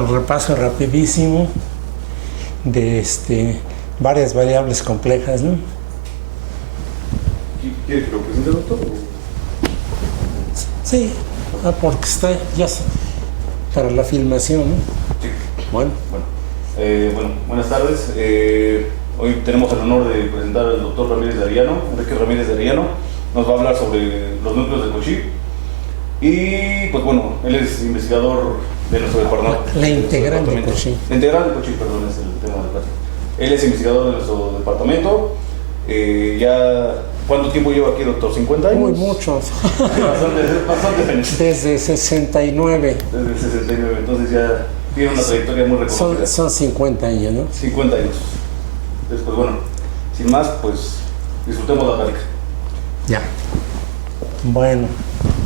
Un repaso rapidísimo de varias variables complejas, ¿no? ¿Quiere que lo presente, doctor? Sí, porque está ya para la filmación, ¿no? Sí. Bueno. Buenas tardes. Hoy tenemos el honor de presentar al doctor Ramírez de Arellano, Enrique Ramírez de Arellano. Nos va a hablar sobre los núcleos de Cauchy. Y pues bueno, él es investigador de nuestro departamento. La integral de Cauchy. La integral de Cauchy, perdón, es el tema de plática. Él es investigador de nuestro departamento. ¿Cuánto tiempo lleva aquí, doctor? ¿50 años? Muy muchos. Bastante años. Desde 69. Desde 69, entonces ya tiene una trayectoria muy reconocida. Son 50 años, ¿no? 50 años. Después, bueno, sin más, pues disfrutemos la plática. Ya. Bueno,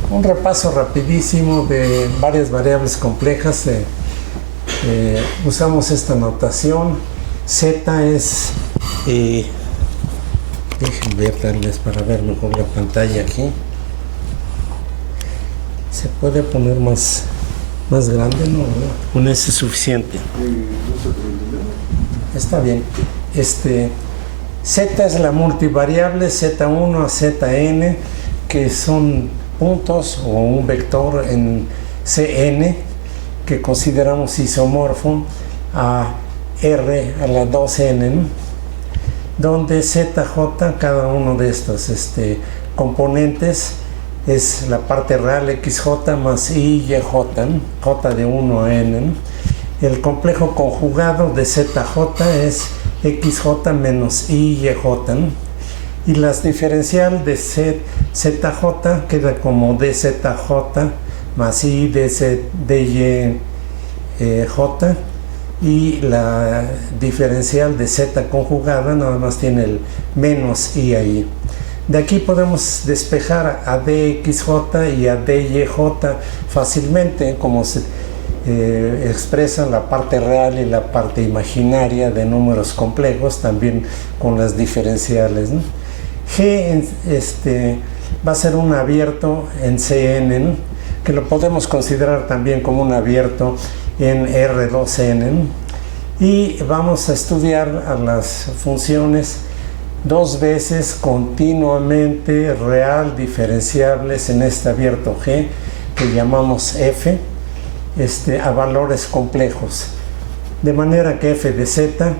un repaso rapidísimo de varias variables complejas. Usamos esta notación. Z es... déjenme ver tal vez para ver mejor la pantalla aquí. Se puede poner más grande, ¿no? Con ese es suficiente. Está bien. Z es la multivariable Z1 a Zn, que son puntos o un vector en Cn que consideramos isomorfo a R a la 2n, ¿no? Donde Zj, cada uno de estos componentes, es la parte real XJ más IYJ, ¿no? J de 1 a n, ¿no? El complejo conjugado de ZJ es XJ menos IYJ, ¿no? Y las diferencial de ZJ queda como DZJ más I DYJ, y la diferencial de Z conjugada nada más tiene el menos I ahí. De aquí podemos despejar a DXJ y a DYJ fácilmente, como se expresan la parte real y la parte imaginaria de números complejos, también con las diferenciales, ¿no? G va a ser un abierto en Cn, ¿no? Que lo podemos considerar también como un abierto en R2n, ¿no? Y vamos a estudiar a las funciones dos veces continuamente real diferenciables en este abierto G que llamamos f, a valores complejos, de manera que f de z,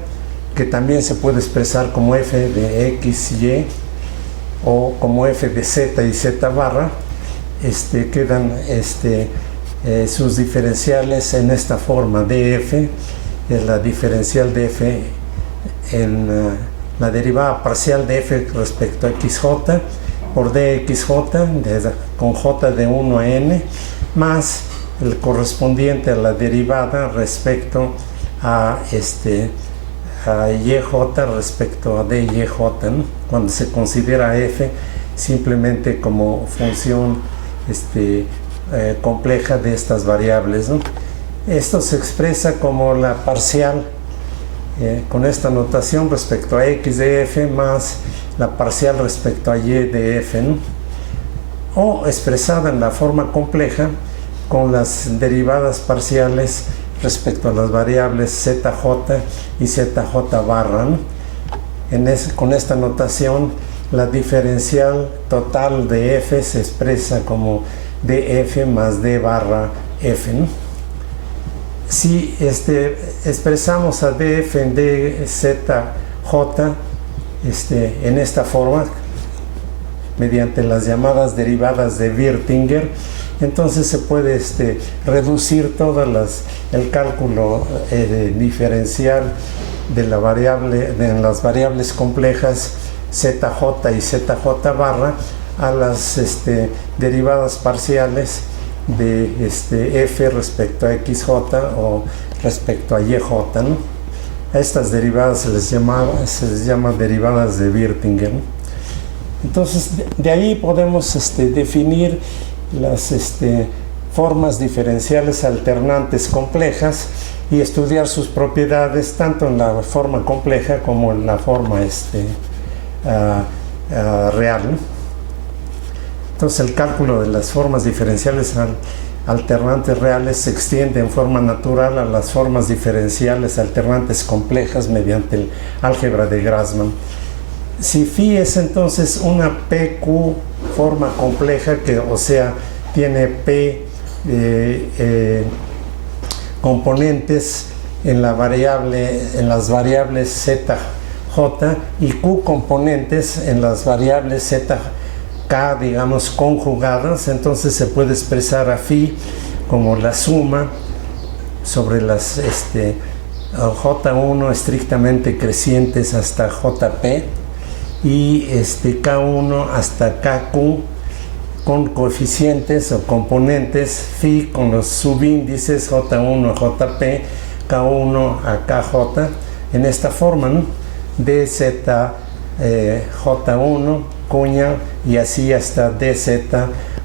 que también se puede expresar como f de x, y o como f de z y z barra, quedan sus diferenciales en esta forma. Df es la diferencial de f en la derivada parcial de f respecto a xj por dxj con j de 1 a n más el correspondiente a la derivada respecto a yj respecto a dyj, ¿no? Cuando se considera f simplemente como función compleja de estas variables, ¿no? Esto se expresa como la parcial con esta notación respecto a x de f más la parcial respecto a y de f, ¿no? O expresada en la forma compleja con las derivadas parciales respecto a las variables zj y zj barra, ¿no? Con esta notación, la diferencial total de f se expresa como df más d barra f, ¿no? Si expresamos a df en dzj en esta forma, mediante las llamadas derivadas de Wirtinger, entonces se puede reducir el cálculo diferencial de la variable, en las variables complejas zj y zj barra a las derivadas parciales de f respecto a xj o respecto a yj, ¿no? A estas derivadas se les llama derivadas de Wirtinger, ¿no? Entonces, de ahí podemos definir las formas diferenciales alternantes complejas y estudiar sus propiedades tanto en la forma compleja como en la forma real, ¿no? Entonces el cálculo de las formas diferenciales alternantes reales se extiende en forma natural a las formas diferenciales alternantes complejas mediante el álgebra de Grassmann. Si phi es entonces una PQ forma compleja, que o sea tiene P componentes en las variables z, j y q componentes en las variables z, k, digamos, conjugadas, entonces se puede expresar a phi como la suma sobre las J1 estrictamente crecientes hasta JP y K1 hasta KQ con coeficientes o componentes phi con los subíndices J1 a JP, K1 a KJ, en esta forma, ¿no? DZ J1 cuña y así hasta DZ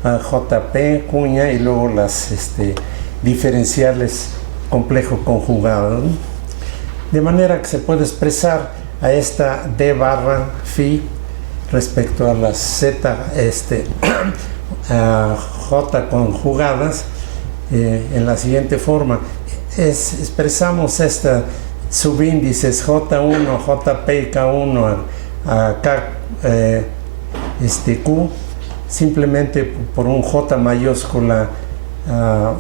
JP cuña y luego las diferenciales complejo conjugado, ¿no? De manera que se puede expresar a esta D barra phi respecto a las Z J conjugadas en la siguiente forma. Expresamos esta subíndices J1, JP y K1 a K Q simplemente por un J mayúscula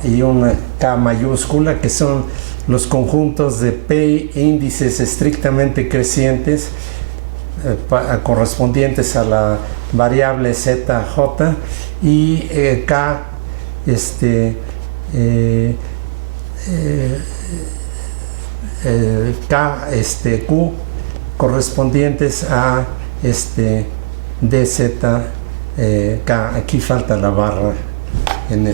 y una K mayúscula, que son los conjuntos de P índices estrictamente crecientes correspondientes a la variable ZJ y K Q correspondientes a DZ K. Aquí falta la barra en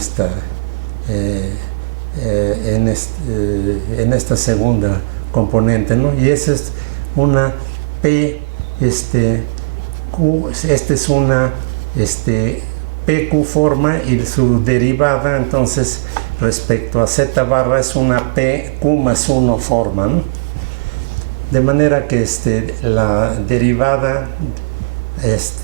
esta segunda componente, ¿no? Y esa es una P Q, es una PQ forma y su derivada entonces respecto a Z barra es una PQ más 1 forma, ¿no? De manera que la derivada,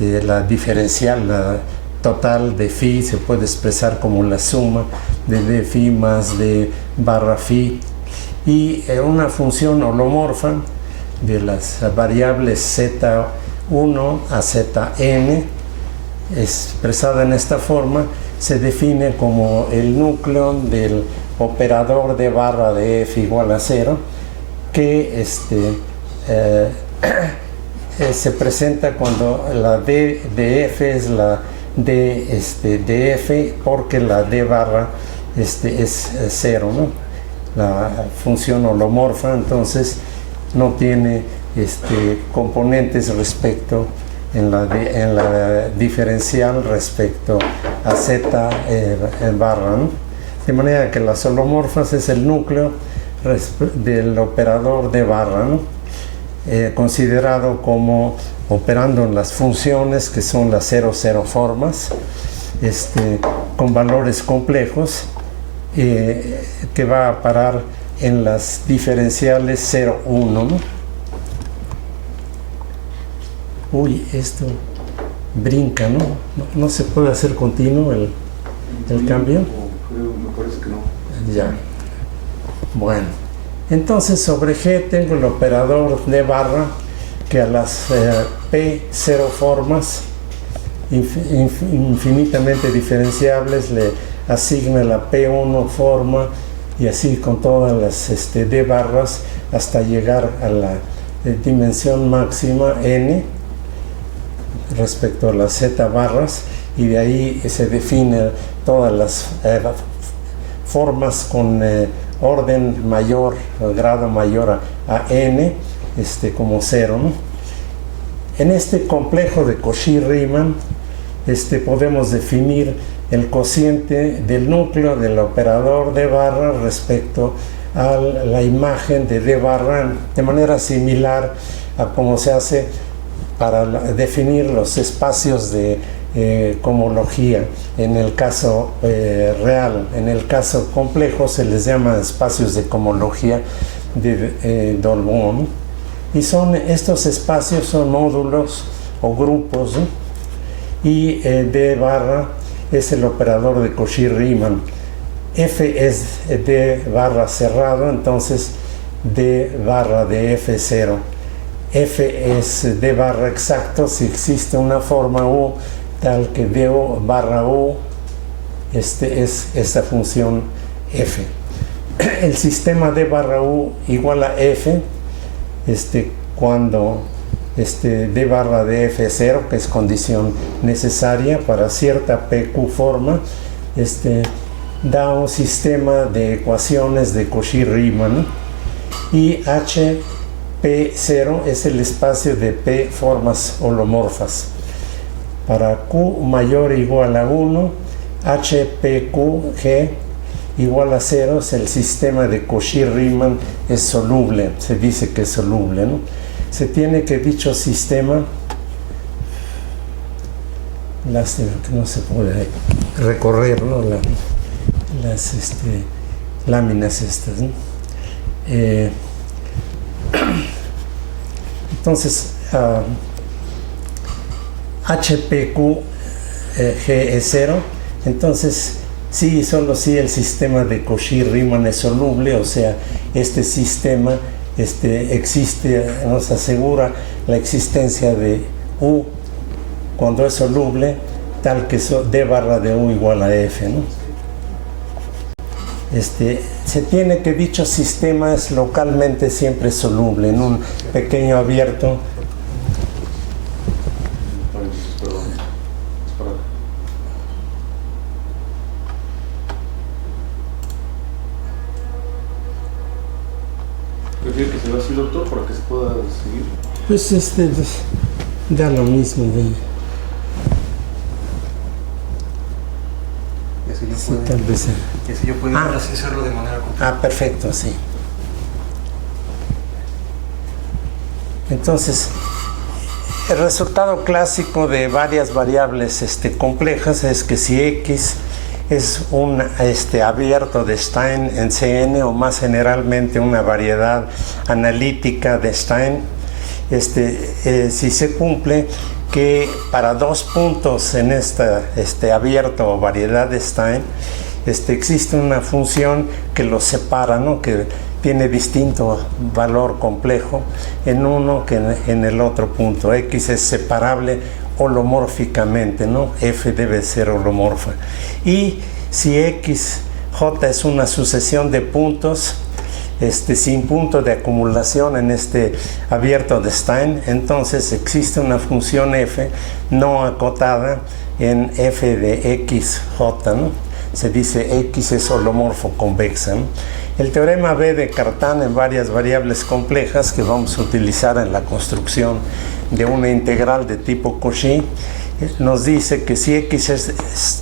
la diferencial, la total de phi se puede expresar como la suma de d phi más d barra phi, y una función holomorfa de las variables z1 a zn expresada en esta forma se define como el núcleo del operador de barra de f igual a 0, que se presenta cuando la d de f es la d de f, porque la d barra es 0, ¿no? La función holomorfa entonces no tiene componentes respecto en la diferencial respecto a z barra, ¿no? De manera que las holomorfas es el núcleo del operador de barra, ¿no? Considerado como operando en las funciones que son las 0,0 formas, con valores complejos, que va a parar en las diferenciales 0,1, ¿no? Uy, esto brinca, ¿no? No se puede hacer continuo el cambio. Me parece que no. Ya. Bueno, entonces sobre G tengo el operador de barra que a las P0 formas infinitamente diferenciables le asigna la P1 forma, y así con todas las D barras hasta llegar a la dimensión máxima n respecto a las Z barras, y de ahí se define todas las formas con orden mayor, grado mayor a n, como 0, ¿no? En este complejo de Cauchy-Riemann podemos definir el cociente del núcleo del operador de barra respecto a la imagen de D barra de manera similar a como se hace para definir los espacios de cohomología en el caso real. En el caso complejo se les llama espacios de cohomología de Dolbeault, y estos espacios son módulos o grupos, ¿no? Y D barra es el operador de Cauchy-Riemann, F es D barra cerrado, entonces D barra de F0. F es D barra exacto si existe una forma U tal que D barra U es esa función F. El sistema D barra U igual a F cuando D barra de F0, que es condición necesaria para cierta PQ forma, da un sistema de ecuaciones de Cauchy-Riemann, y HP0 es el espacio de P formas holomorfas. Para Q mayor o igual a 1, HPQG igual a 0 es el sistema de Cauchy-Riemann, es soluble, se dice que es soluble, ¿no? Se tiene que dicho sistema, lástima que no se puede recorrer, ¿no? Las láminas estas, ¿no? Entonces HPQG es 0, entonces sí, solo si el sistema de Cauchy-Riemann es soluble, o sea, este sistema existe, nos asegura la existencia de U cuando es soluble, tal que D barra de U igual a F, ¿no? Se tiene que dicho sistema es localmente siempre soluble en un pequeño abierto. ¿Prefiere que se vea así, doctor, para que se pueda seguir? Pues da lo mismo tal vez. Y así yo puedo hacerlo de manera completa. Perfecto, sí. Entonces, el resultado clásico de varias variables complejas es que si X es un abierto de Stein en Cn, o más generalmente una variedad analítica de Stein, si se cumple que para dos puntos en este abierto o variedad de Stein existe una función que los separa, ¿no? Que tiene distinto valor complejo en uno que en el otro punto. X es separable holomórficamente, ¿no? F debe ser holomorfa. Y si X, J es una sucesión de puntos sin punto de acumulación en abierto de Stein, entonces existe una función F no acotada en F de X, J, ¿no? Se dice X es holomorfo convexa, ¿no? El teorema B de Cartan en varias variables complejas que vamos a utilizar en la construcción de una integral de tipo Cauchy nos dice que si X es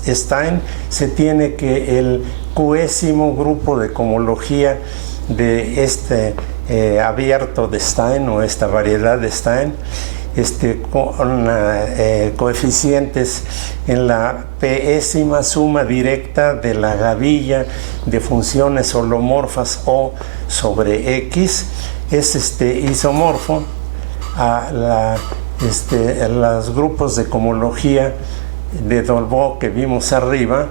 Stein, se tiene que el qésimo grupo de cohomología de abierto de Stein o esta variedad de Stein con coeficientes en la pésima suma directa de la gavilla de funciones holomorfas O sobre X es isomorfo a los grupos de cohomología de Dolbeault que vimos arriba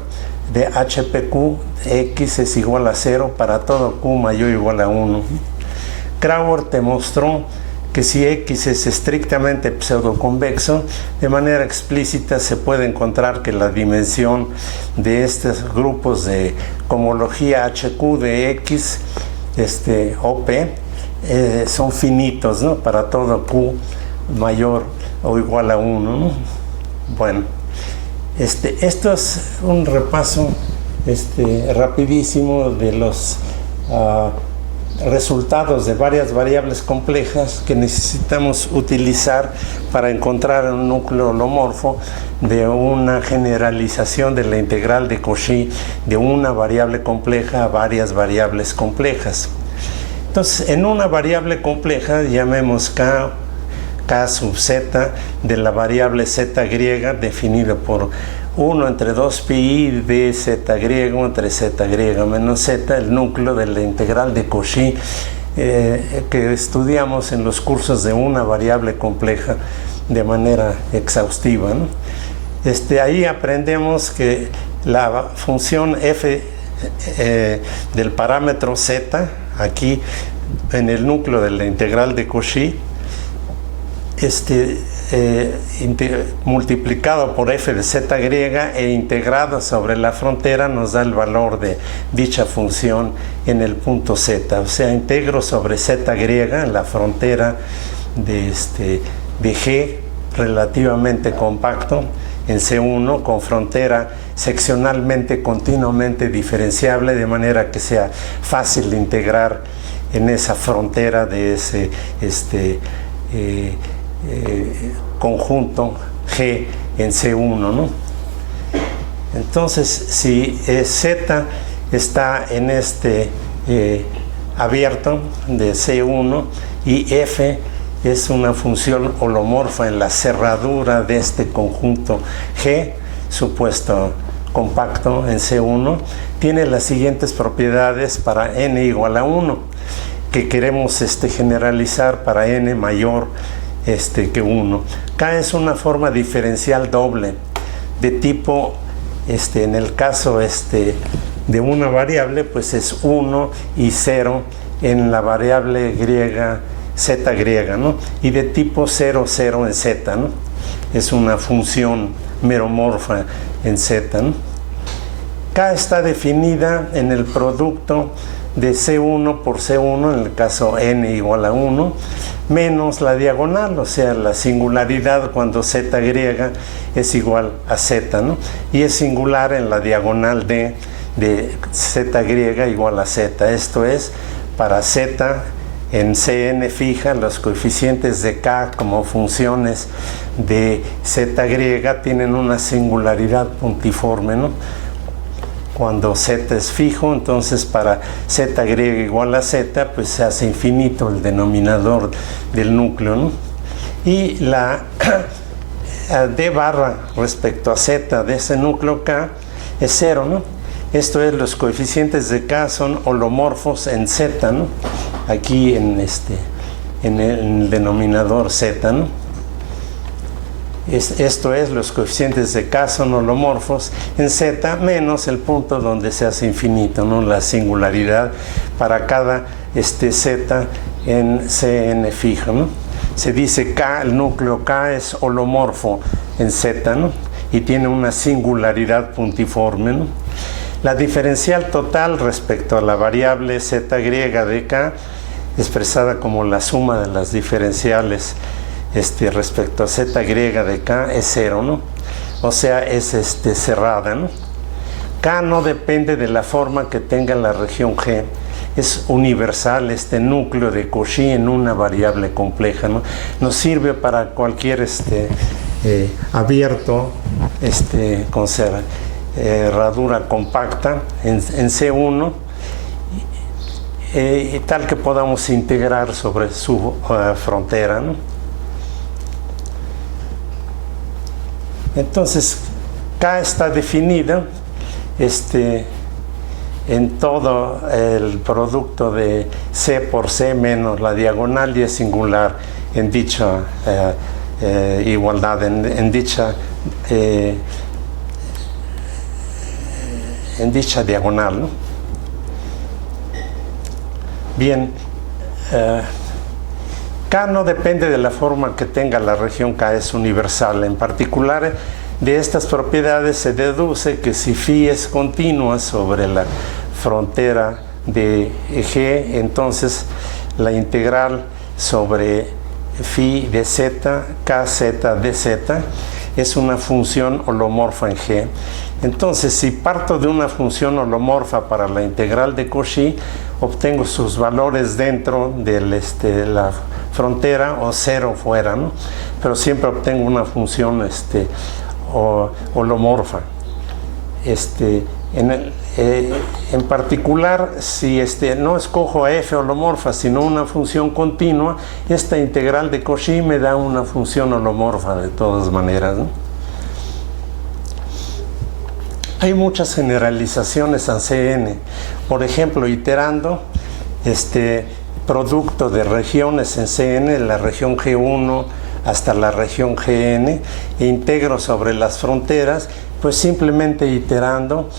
de HPQ. X es igual a 0 para todo Q mayor o igual a 1. Crauer demostró que si X es estrictamente pseudoconvexo, de manera explícita se puede encontrar que la dimensión de estos grupos de cohomología HQ de X OP son finitos, ¿no? Para todo Q mayor o igual a 1, ¿no? Bueno, esto es un repaso rapidísimo de los resultados de varias variables complejas que necesitamos utilizar para encontrar un núcleo holomorfo de una generalización de la integral de Cauchy de una variable compleja a varias variables complejas. Entonces, en una variable compleja, llamemos K sub z de la variable z griega definida por 1 entre 2 pi de z griego entre z griega menos z, el núcleo de la integral de Cauchy que estudiamos en los cursos de una variable compleja de manera exhaustiva, ¿no? Ahí aprendemos que la función f del parámetro z, aquí en el núcleo de la integral de Cauchy, multiplicado por f de z griega e integrado sobre la frontera nos da el valor de dicha función en el punto z. O sea, integro sobre z griega en la frontera de G relativamente compacto en C1 con frontera seccionalmente continuamente diferenciable, de manera que sea fácil de integrar en esa frontera de ese conjunto G en C1, ¿no? Entonces, si Z está en abierto de C1 y F es una función holomorfa en la cerradura de este conjunto G, supuesto compacto en C1, tiene las siguientes propiedades para n igual a 1, que queremos generalizar para n mayor que 1. K es una forma diferencial doble de tipo, en el caso de una variable, pues es 1 y 0 en la variable griega z griega, ¿no? Y de tipo 0, 0 en z, ¿no? Es una función meromorfa en z, ¿no? K está definida en el producto de C1 por C1, en el caso n igual a 1, menos la diagonal, o sea, la singularidad cuando z griega es igual a z, ¿no? Y es singular en la diagonal de z griega igual a z. Esto es, para z en Cn fija, los coeficientes de k como funciones de z griega tienen una singularidad puntiforme, ¿no? Cuando z es fijo, entonces para z griega igual a z, pues se hace infinito el denominador del núcleo, ¿no? Y la d barra respecto a z de ese núcleo k es 0, ¿no? Esto es, los coeficientes de k son holomorfos en z, ¿no? Aquí en el denominador z, ¿no? Esto es, los coeficientes de k son holomorfos en z menos el punto donde se hace infinito, ¿no? La singularidad para cada z en Cn fijo, ¿no? Se dice k, el núcleo k es holomorfo en z, ¿no? Y tiene una singularidad puntiforme, ¿no? La diferencial total respecto a la variable z griega de k, expresada como la suma de las diferenciales respecto a z griega de k, es 0, ¿no? O sea, es cerrada, ¿no? K no depende de la forma que tenga la región G. Es universal este núcleo de Cauchy en una variable compleja, ¿no? Nos sirve para cualquier abierto con cerradura compacta en C1, tal que podamos integrar sobre su frontera, ¿no? Entonces, K está definida en todo el producto de C por C menos la diagonal, y es singular en dicha igualdad, en dicha diagonal, ¿no? Bien, K no depende de la forma que tenga la región K, es universal. En particular, de estas propiedades se deduce que si phi es continua sobre la frontera de G, entonces la integral sobre phi de z, kz de z, es una función holomorfa en G. Entonces, si parto de una función holomorfa para la integral de Cauchy, obtengo sus valores dentro de la frontera o 0 fuera, ¿no? Pero siempre obtengo una función holomorfa. En particular, si no escojo a f holomorfa, sino una función continua, esta integral de Cauchy me da una función holomorfa de todas maneras, ¿no? Hay muchas generalizaciones en Cn. Por ejemplo, iterando producto de regiones en Cn, la región G1 hasta la región Gn, e integro sobre las fronteras, pues simplemente iterando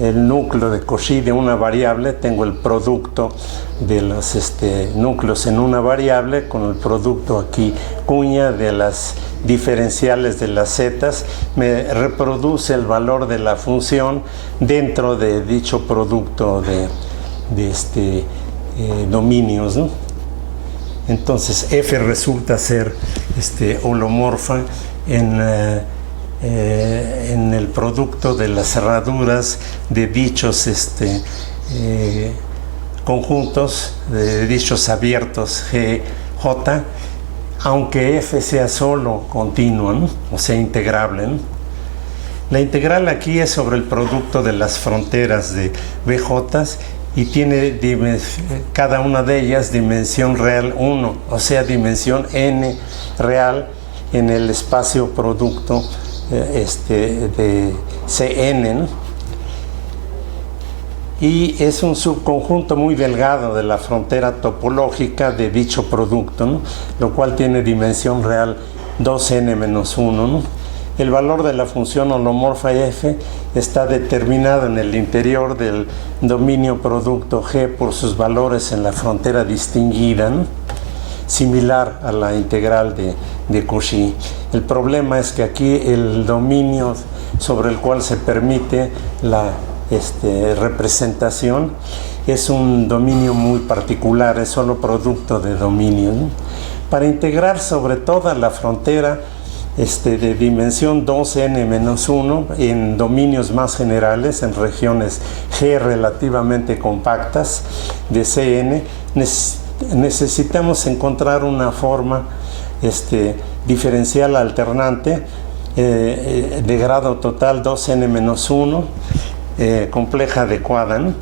el núcleo de Cauchy de una variable, tengo el producto de los núcleos en una variable con el producto aquí cuña de las diferenciales de las zetas, me reproduce el valor de la función dentro de dicho producto de dominios, ¿no? Entonces f resulta ser holomorfa en el producto de las cerraduras de dichos conjuntos, de dichos abiertos G, J, aunque f sea solo continuo, ¿no? O sea integrable, ¿no? La integral aquí es sobre el producto de las fronteras de BJ y tiene cada una de ellas dimensión real 1, o sea dimensión n real en el espacio producto de Cn, ¿no? Y es un subconjunto muy delgado de la frontera topológica de dicho producto, ¿no? Lo cual tiene dimensión real 2n-1, ¿no? El valor de la función holomorfa f está determinado en el interior del dominio producto G por sus valores en la frontera distinguida, ¿no? Similar a la integral de Cauchy. El problema es que aquí el dominio sobre el cual se permite la representación es un dominio muy particular, es solo producto de dominio, ¿no? Para integrar sobre toda la frontera de dimensión 2n-1 en dominios más generales, en regiones G relativamente compactas de Cn, necesitamos encontrar una forma diferencial alternante de grado total 2n-1, compleja adecuada, ¿no?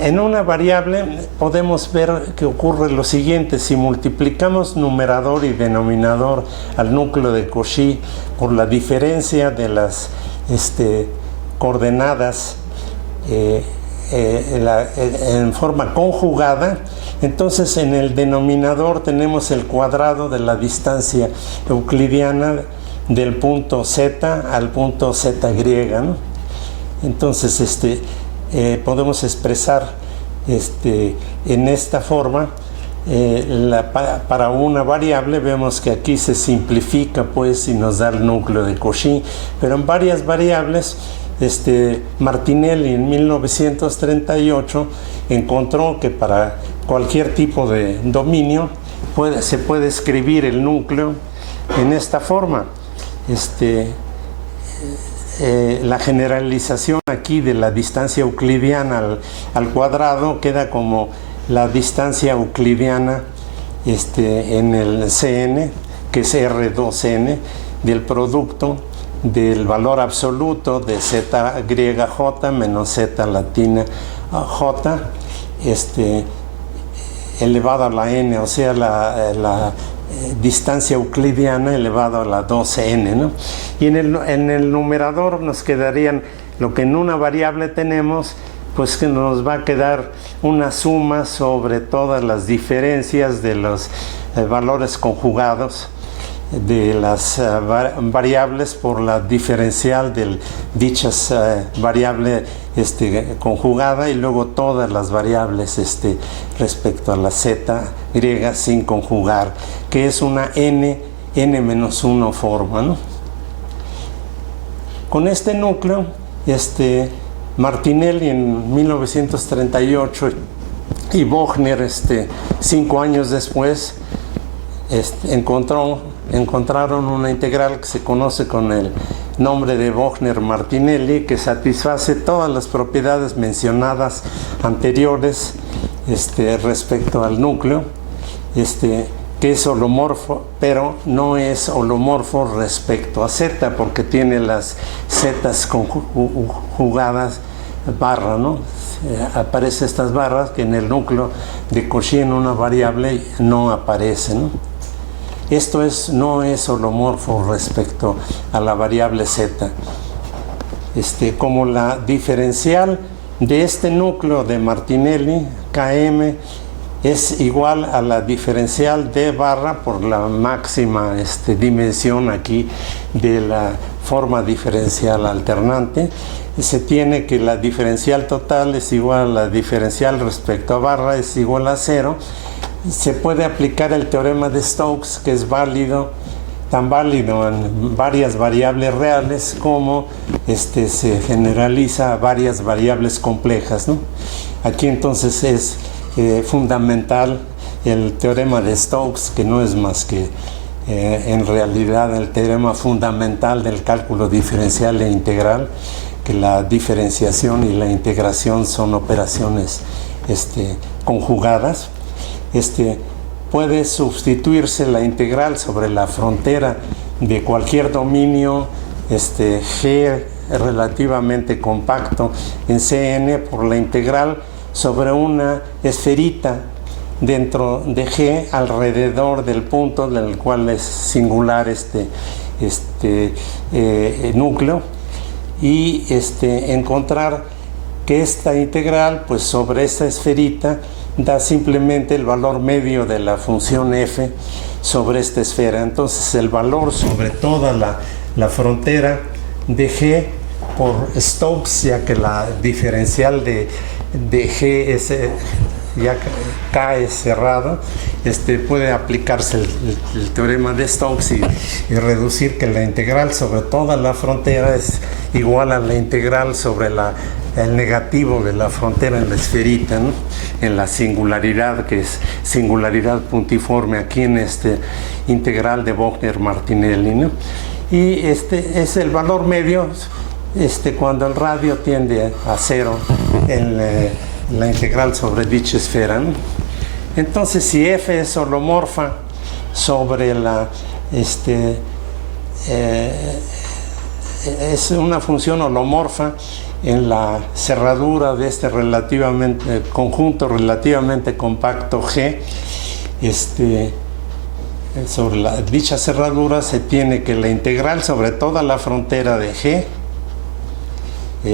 En una variable podemos ver que ocurre lo siguiente: si multiplicamos numerador y denominador al núcleo de Cauchy por la diferencia de las coordenadas en forma conjugada, entonces en el denominador tenemos el cuadrado de la distancia euclidiana del punto z al punto z', ¿no? Entonces podemos expresar en esta forma para una variable. Vemos que aquí se simplifica pues y nos da el núcleo de Cauchy, pero en varias variables Martinelli en 1938 encontró que para cualquier tipo de dominio se puede escribir el núcleo en esta forma. La generalización aquí de la distancia euclidiana al cuadrado queda como la distancia euclidiana en el Cn, que es R2n, del producto del valor absoluto de ZY menos Z latina J elevado a la n, o sea la distancia euclidiana elevado a la 2n, ¿no? Y en el numerador nos quedarían lo que en una variable tenemos, pues que nos va a quedar una suma sobre todas las diferencias de los valores conjugados de las variables por la diferencial de dichas variable conjugada, y luego todas las variables respecto a la z griega sin conjugar, que es una n-1 forma, ¿no? Con este núcleo Martinelli en 1938 y Bochner 5 años después encontraron una integral que se conoce con el nombre de Bochner-Martinelli, que satisface todas las propiedades mencionadas anteriores respecto al núcleo, que es holomorfo, pero no es holomorfo respecto a z, porque tiene las zetas conjugadas barra, ¿no? Aparecen estas barras que en el núcleo de Cauchy en una variable no aparecen, ¿no? Esto no es holomorfo respecto a la variable z. Como la diferencial de este núcleo de Martinelli, Km, es igual a la diferencial d barra por la máxima dimensión aquí de la forma diferencial alternante. se tiene que la diferencial total es igual a la diferencial respecto a barra es igual a 0. Se puede aplicar el teorema de Stokes, que es válido, tan válido en varias variables reales como se generaliza a varias variables complejas, ¿no? Aquí entonces es fundamental el teorema de Stokes, que no es más que en realidad el teorema fundamental del cálculo diferencial e integral, que la diferenciación y la integración son operaciones conjugadas. Puede sustituirse la integral sobre la frontera de cualquier dominio G relativamente compacto en Cn por la integral sobre una esferita dentro de G alrededor del punto del cual es singular núcleo, y encontrar que esta integral pues sobre esta esferita da simplemente el valor medio de la función f sobre esta esfera. Entonces el valor sobre toda la frontera de G por Stokes, ya que la diferencial de G es ya K es cerrado, puede aplicarse el teorema de Stokes y reducir que la integral sobre toda la frontera es igual a la integral sobre el negativo de la frontera en la esferita, ¿no? En la singularidad, que es singularidad puntiforme aquí en integral de Wagner-Martinelli, ¿no? Y es el valor medio cuando el radio tiende a 0 en la integral sobre dicha esfera, ¿no? Entonces, si f es holomorfa sobre es una función holomorfa en la cerradura de conjunto relativamente compacto G, sobre dicha cerradura se tiene que la integral sobre toda la frontera de G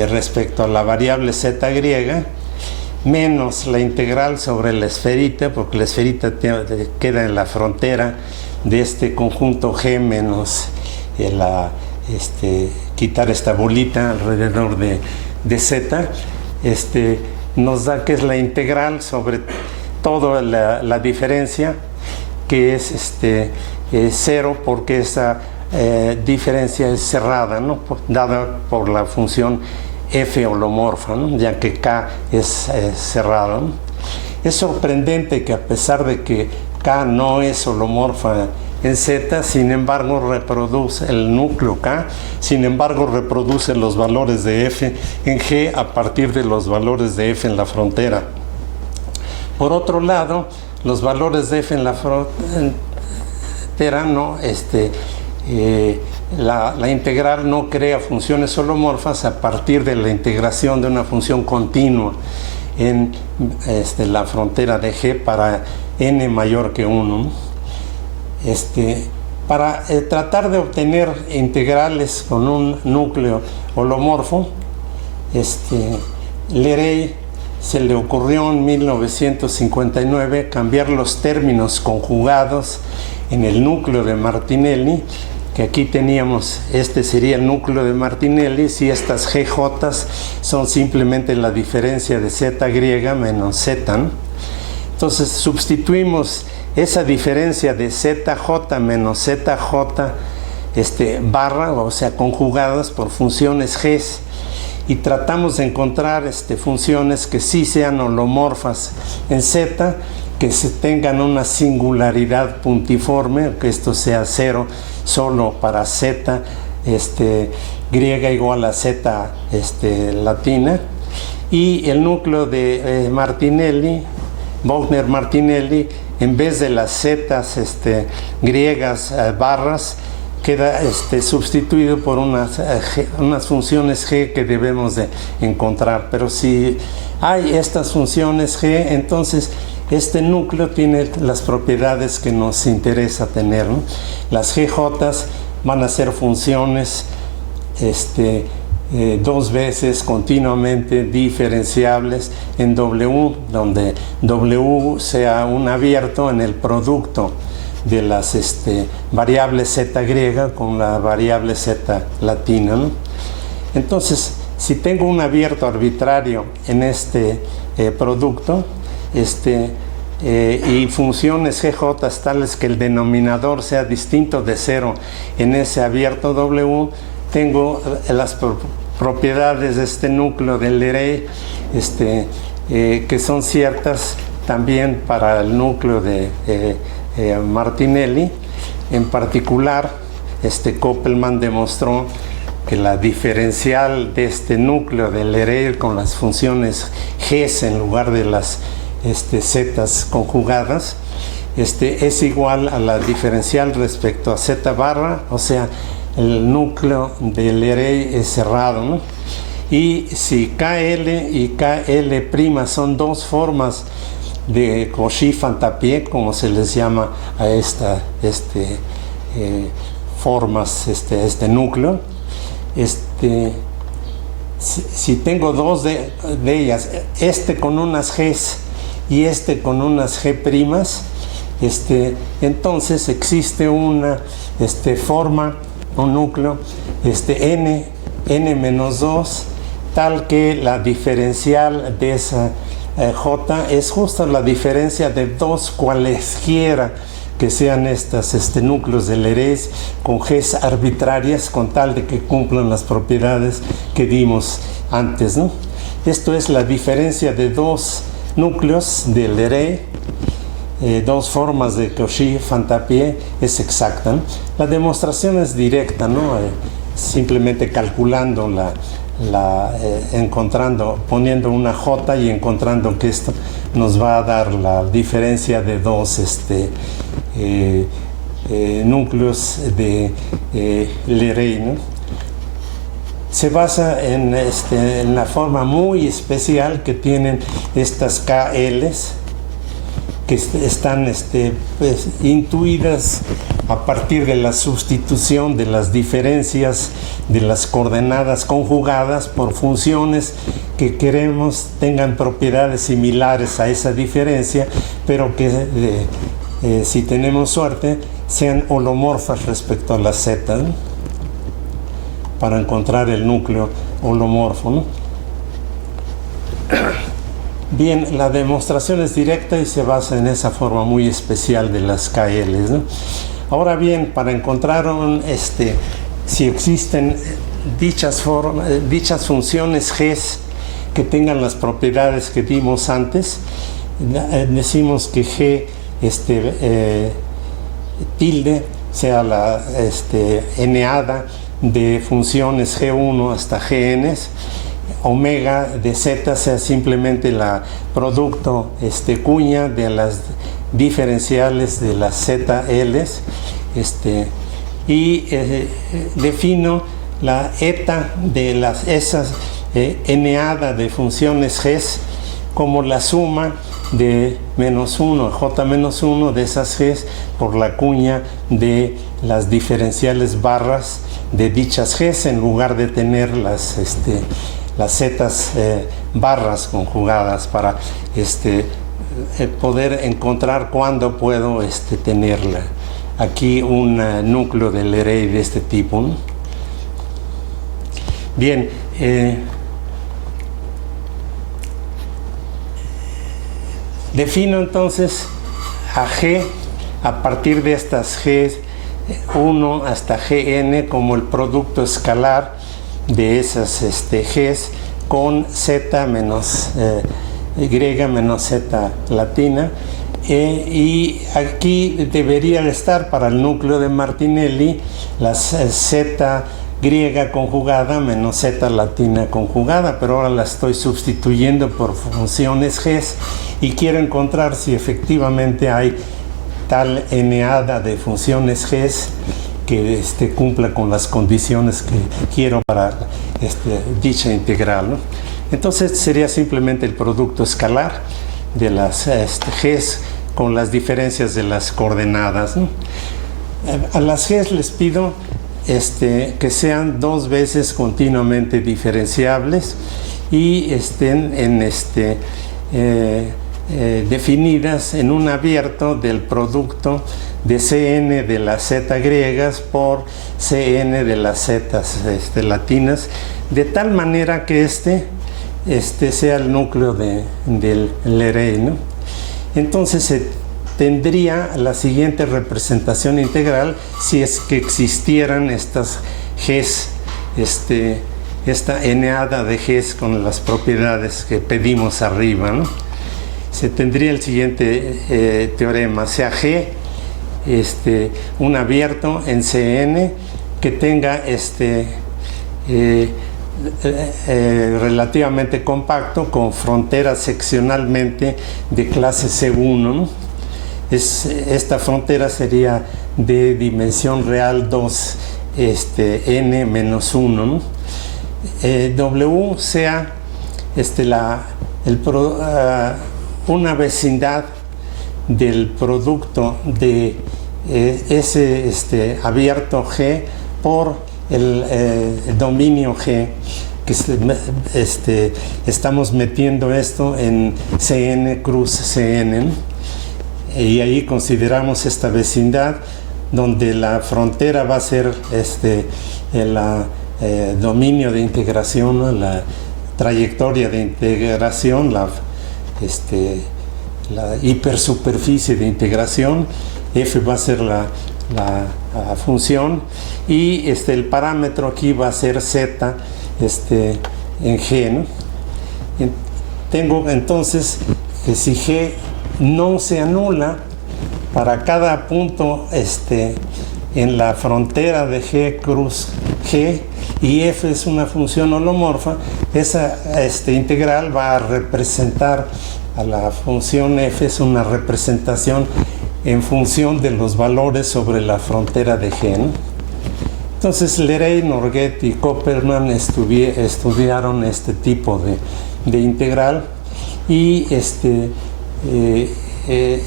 respecto a la variable z griega menos la integral sobre la esferita, porque la esferita queda en la frontera de este conjunto G menos quitar esta bolita alrededor de z, nos da que es la integral sobre toda la diferencia, que es 0, porque esa diferencia es cerrada, ¿no? Dada por la función f holomorfa, ¿no? Ya que K es cerrado, ¿no? Es sorprendente que a pesar de que K no es holomorfa en Z, sin embargo reproduce el núcleo K, sin embargo reproduce los valores de f en G a partir de los valores de f en la frontera. Por otro lado, los valores de f en la frontera no, la integral no crea funciones holomorfas a partir de la integración de una función continua en la frontera de G para n mayor que 1. Para tratar de obtener integrales con un núcleo holomorfo, Leray se le ocurrió en 1959 cambiar los términos conjugados en el núcleo de Martinelli, que aquí teníamos, sería el núcleo de Martinelli, si estas GJ son simplemente la diferencia de z griega menos z, ¿no? Entonces sustituimos esa diferencia de zj menos zj barra, o sea, conjugadas por funciones g, y tratamos de encontrar funciones que sí sean holomorfas en z, que tengan una singularidad puntiforme, que esto sea 0 solo para z griega igual a z latina, y el núcleo de Martinelli, Wagner-Martinelli, en vez de las z griegas barras, queda sustituido por unas funciones g que debemos de encontrar. Pero si hay estas funciones g, entonces este núcleo tiene las propiedades que nos interesa tener, ¿no? Las GJ van a ser funciones dos veces continuamente diferenciables en W, donde W sea un abierto en el producto de las variables z griega con la variable z latina, ¿no? Entonces si tengo un abierto arbitrario en este producto, y funciones GJ tales que el denominador sea distinto de 0 en ese abierto W, tengo las propiedades de este núcleo del array que son ciertas también para el núcleo de Martinelli. En particular, Koppelman demostró que la diferencial de este núcleo del array con las funciones G en lugar de las zetas conjugadas es igual a la diferencial respecto a z barra, o sea, el núcleo del array es cerrado, ¿no? Y si KL y KL' son dos formas de Cauchy-Fantapié, como se les llama a esta formas, este núcleo, si tengo dos de ellas, con unas G's y con unas G', entonces existe una forma, un núcleo, n-2, tal que la diferencial de esa J es justo la diferencia de dos cualesquiera que sean estas núcleos del array con G's arbitrarias, con tal de que cumplan las propiedades que dimos antes, ¿no? Esto es la diferencia de dos núcleos del array, dos formas de Cauchy-Fantapié, es exacta, ¿no? La demostración es directa, ¿no? Simplemente calculando poniendo una J y encontrando que esto nos va a dar la diferencia de dos núcleos de array, ¿no? Se basa en la forma muy especial que tienen estas KLs, que están intuidas a partir de la sustitución de las diferencias de las coordenadas conjugadas por funciones que queremos tengan propiedades similares a esa diferencia, pero que si tenemos suerte sean holomorfas respecto a la z, ¿no? Para encontrar el núcleo holomorfo, ¿no? Bien, la demostración es directa y se basa en esa forma muy especial de las KLs, ¿no? Ahora bien, para encontrar si existen dichas funciones G que tengan las propiedades que dimos antes, decimos que G tilde sea la n-ada de funciones G1 hasta Gn, omega de z sea simplemente la producto cuña de las diferenciales de las ZLs, y defino la eta de esas n-ada de funciones G como la suma de -1 de esas G por la cuña de las diferenciales barras de dichas G en lugar de tener las zetas barras conjugadas para poder encontrar cuándo puedo tener aquí un núcleo del array de este tipo, ¿no? Bien, defino entonces a G a partir de estas G1 hasta Gn como el producto escalar de esas Gs con z menos y menos z latina, y aquí debería de estar para el núcleo de Martinelli las z griega conjugada menos z latina conjugada, pero ahora la estoy sustituyendo por funciones G y quiero encontrar si efectivamente hay tal n-ada de funciones G que cumpla con las condiciones que quiero para dicha integral, ¿no? Entonces sería simplemente el producto escalar de las G con las diferencias de las coordenadas, ¿no? A las G les pido que sean dos veces continuamente diferenciables y estén definidas en un abierto del producto de Cn de las z griegas por Cn de las z latinas de tal manera que este sea el núcleo del Leray, ¿no? Entonces se tendría la siguiente representación integral si es que existieran estas Gs, esta eneada de Gs con las propiedades que pedimos arriba, ¿no? Se tendría el siguiente teorema, sea G un abierto en Cn que tenga relativamente compacto con fronteras seccionalmente de clase C1, ¿no? Esta frontera sería de dimensión real 2 n menos 1, ¿no? W sea una vecindad del producto de ese abierto G por el dominio G, que estamos metiendo esto en Cn cruz Cn, ¿no? Y ahí consideramos esta vecindad donde la frontera va a ser el dominio de integración, ¿no? La trayectoria de integración, la hipersuperficie de integración, f va a ser la función, y el parámetro aquí va a ser z en g, ¿no? Tengo entonces que si g no se anula para cada punto en la frontera de G cruz G y f es una función holomorfa, esa integral va a representar a la función f, es una representación en función de los valores sobre la frontera de G, ¿no? Entonces Leray, Norguet y Kopperman estudiaron este tipo de integral, y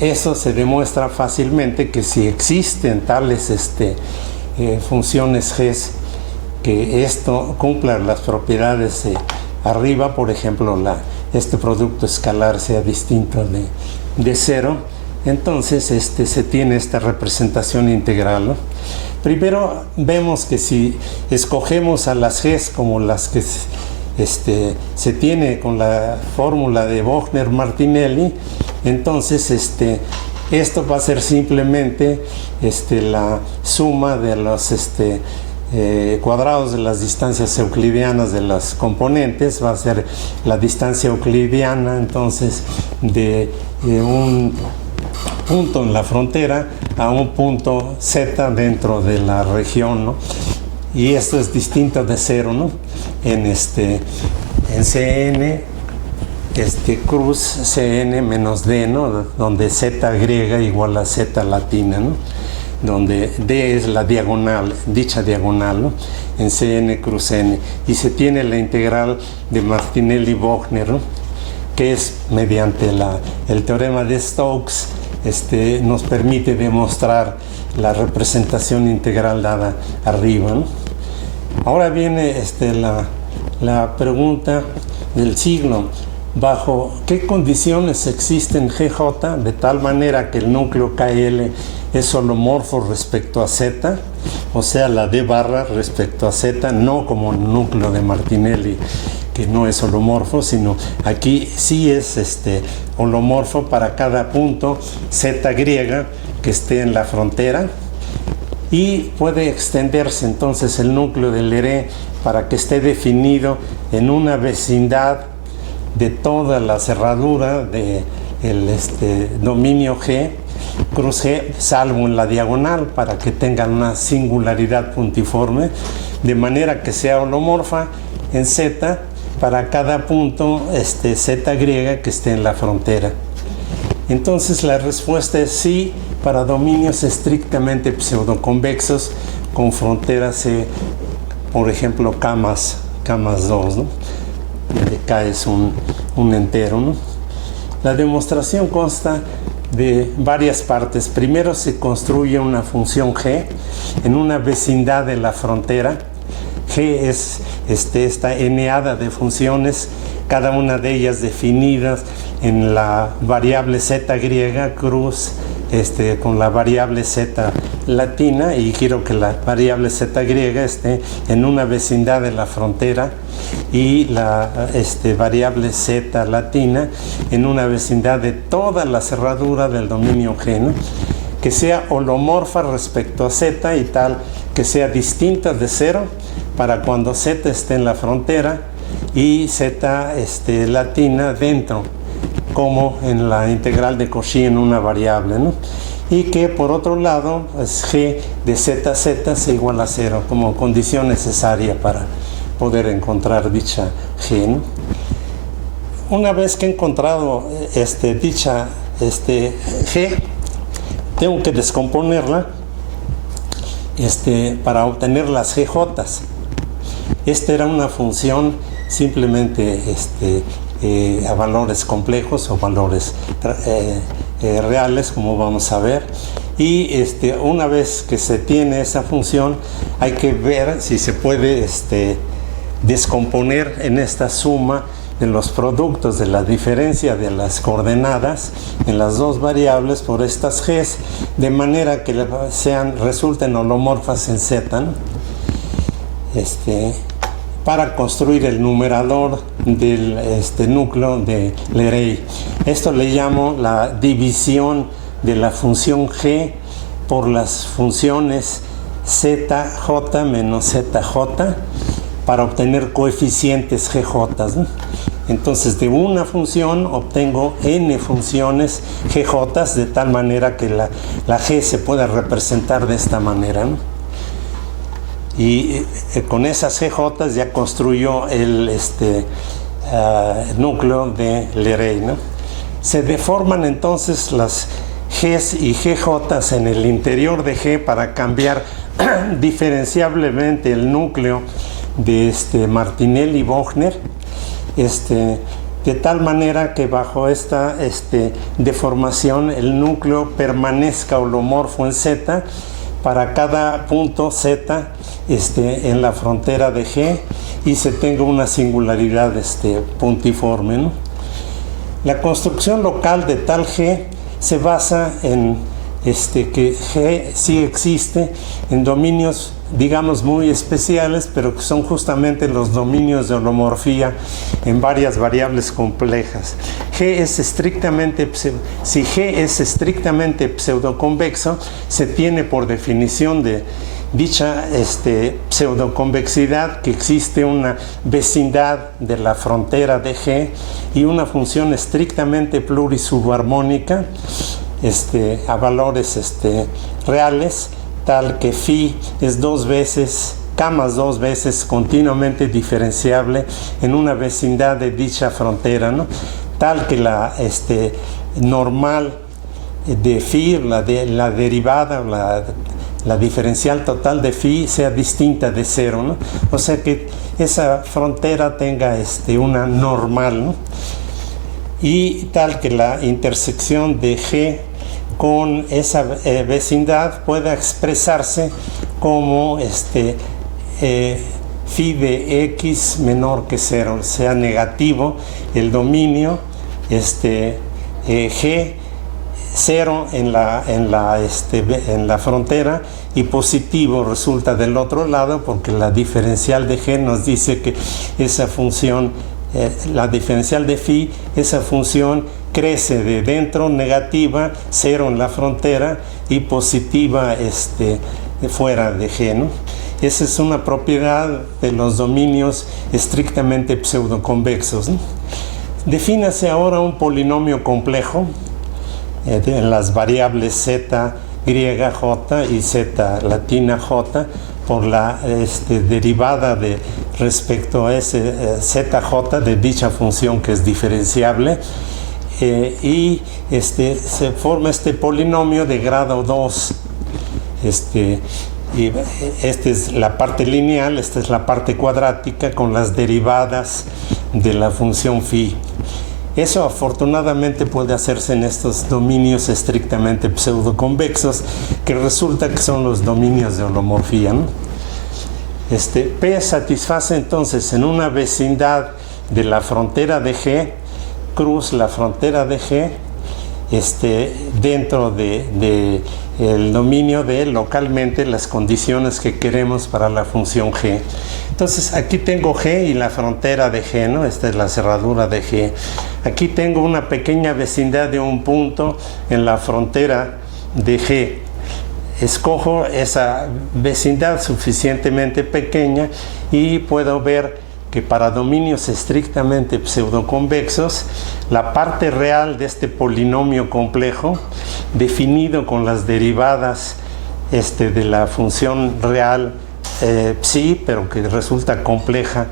eso se demuestra fácilmente que si existen tales funciones G que esto cumpla las propiedades arriba, por ejemplo este producto escalar sea distinto de cero, entonces se tiene esta representación integral, ¿no? Primero vemos que si escogemos a las Gs como las que se tiene con la fórmula de Bochner-Martinelli, entonces esto va a ser simplemente la suma de los cuadrados de las distancias euclidianas de las componentes, va a ser la distancia euclidiana entonces de un punto en la frontera a un punto z dentro de la región, ¿no? Y esto es distinto de cero, ¿no? En Cn cruz Cn menos d, ¿no? Donde z griega igual a z latina, ¿no? Donde d es la diagonal, dicha diagonal, ¿no? En Cn cruz n, y se tiene la integral de Martinelli-Bochner, ¿no? Que es mediante el teorema de Stokes, nos permite demostrar la representación integral dada arriba, ¿no? Ahora viene la pregunta del signo: ¿bajo qué condiciones existen GJ de tal manera que el núcleo KL es holomorfo respecto a Z? O sea, la D barra respecto a Z, no como el núcleo de Martinelli, que no es holomorfo, sino aquí sí es holomorfo para cada punto Z griega que esté en la frontera, y puede extenderse entonces el núcleo del Leray para que esté definido en una vecindad de toda la cerradura del dominio G cruz G, salvo en la diagonal, para que tengan una singularidad puntiforme, de manera que sea holomorfa en Z para cada punto Z griega que esté en la frontera. Entonces la respuesta es sí para dominios estrictamente pseudoconvexos con fronteras, por ejemplo, K más 2, ¿no? Donde K es un entero, ¿no? La demostración consta de varias partes. Primero se construye una función G en una vecindad de la frontera. G es esta eneada de funciones, cada una de ellas definidas en la variable z griega cruz con la variable z latina, y quiero que la variable z griega esté en una vecindad de la frontera y la variable z latina en una vecindad de toda la cerradura del dominio G, ¿no? Que sea holomorfa respecto a z y tal que sea distinta de 0 para cuando z esté en la frontera y z latina dentro, como en la integral de Cauchy en una variable, ¿no? Y que por otro lado pues, g de z sea igual a 0 como condición necesaria para poder encontrar dicha g, ¿no? Una vez que he encontrado dicha g, tengo que descomponerla para obtener las gjotas. Esta era una función simplemente a valores complejos o valores reales, como vamos a ver. Y una vez que se tiene esa función, hay que ver si se puede descomponer en esta suma de los productos de la diferencia de las coordenadas en las dos variables por estas g's, de manera que resulten holomorfas en z, ¿no? Para construir el numerador del núcleo de Leray. Esto le llamo la división de la función g por las funciones zj menos zj para obtener coeficientes gj, ¿no? Entonces de una función obtengo n funciones gj de tal manera que la g se pueda representar de esta manera, ¿no? Y con esas gjotas ya construyó el núcleo de Leray, ¿no? Se deforman entonces las g's y gjotas en el interior de g para cambiar diferenciablemente el núcleo de Martinelli-Bochner, de tal manera que bajo esta deformación el núcleo permanezca holomorfo en z para cada punto z en la frontera de G y se tenga una singularidad puntiforme, ¿no? La construcción local de tal G se basa en que G sí existe en dominios, digamos, muy especiales, pero que son justamente los dominios de holomorfía en varias variables complejas. Si G es estrictamente pseudoconvexo, se tiene por definición de dicha pseudoconvexidad que existe una vecindad de la frontera de G y una función estrictamente plurisubharmónica a valores reales, tal que phi es dos veces continuamente diferenciable en una vecindad de dicha frontera, ¿no? Tal que la normal de phi, la derivada, la diferencial total de phi sea distinta de 0, ¿no? O sea que esa frontera tenga una normal, ¿no? Y tal que la intersección de G con esa vecindad pueda expresarse como phi de x menor que 0, sea negativo el dominio G 0 en la frontera y positivo resulta del otro lado, porque la diferencial de G nos dice que esa función, la diferencial de phi, esa función crece de dentro negativa, 0 en la frontera, y positiva fuera de G, ¿no? Esa es una propiedad de los dominios estrictamente pseudoconvexos, ¿no? Defínase ahora un polinomio complejo en las variables z griega j y z latina j por la derivada respecto a ese zj de dicha función que es diferenciable, y se forma polinomio de grado 2. Y esta es la parte lineal, esta es la parte cuadrática con las derivadas de la función phi. Eso afortunadamente puede hacerse en estos dominios estrictamente pseudoconvexos, que resulta que son los dominios de holomorfía, ¿no? P satisface entonces en una vecindad de la frontera de G, cruz la frontera de G, dentro de el dominio de localmente las condiciones que queremos para la función G. Entonces aquí tengo G y la frontera de G, ¿no? Esta es la cerradura de G. Aquí tengo una pequeña vecindad de un punto en la frontera de G. Escojo esa vecindad suficientemente pequeña y puedo ver que para dominios estrictamente pseudoconvexos, la parte real de este polinomio complejo, definido con las derivadas de la función real psi, pero que resulta compleja,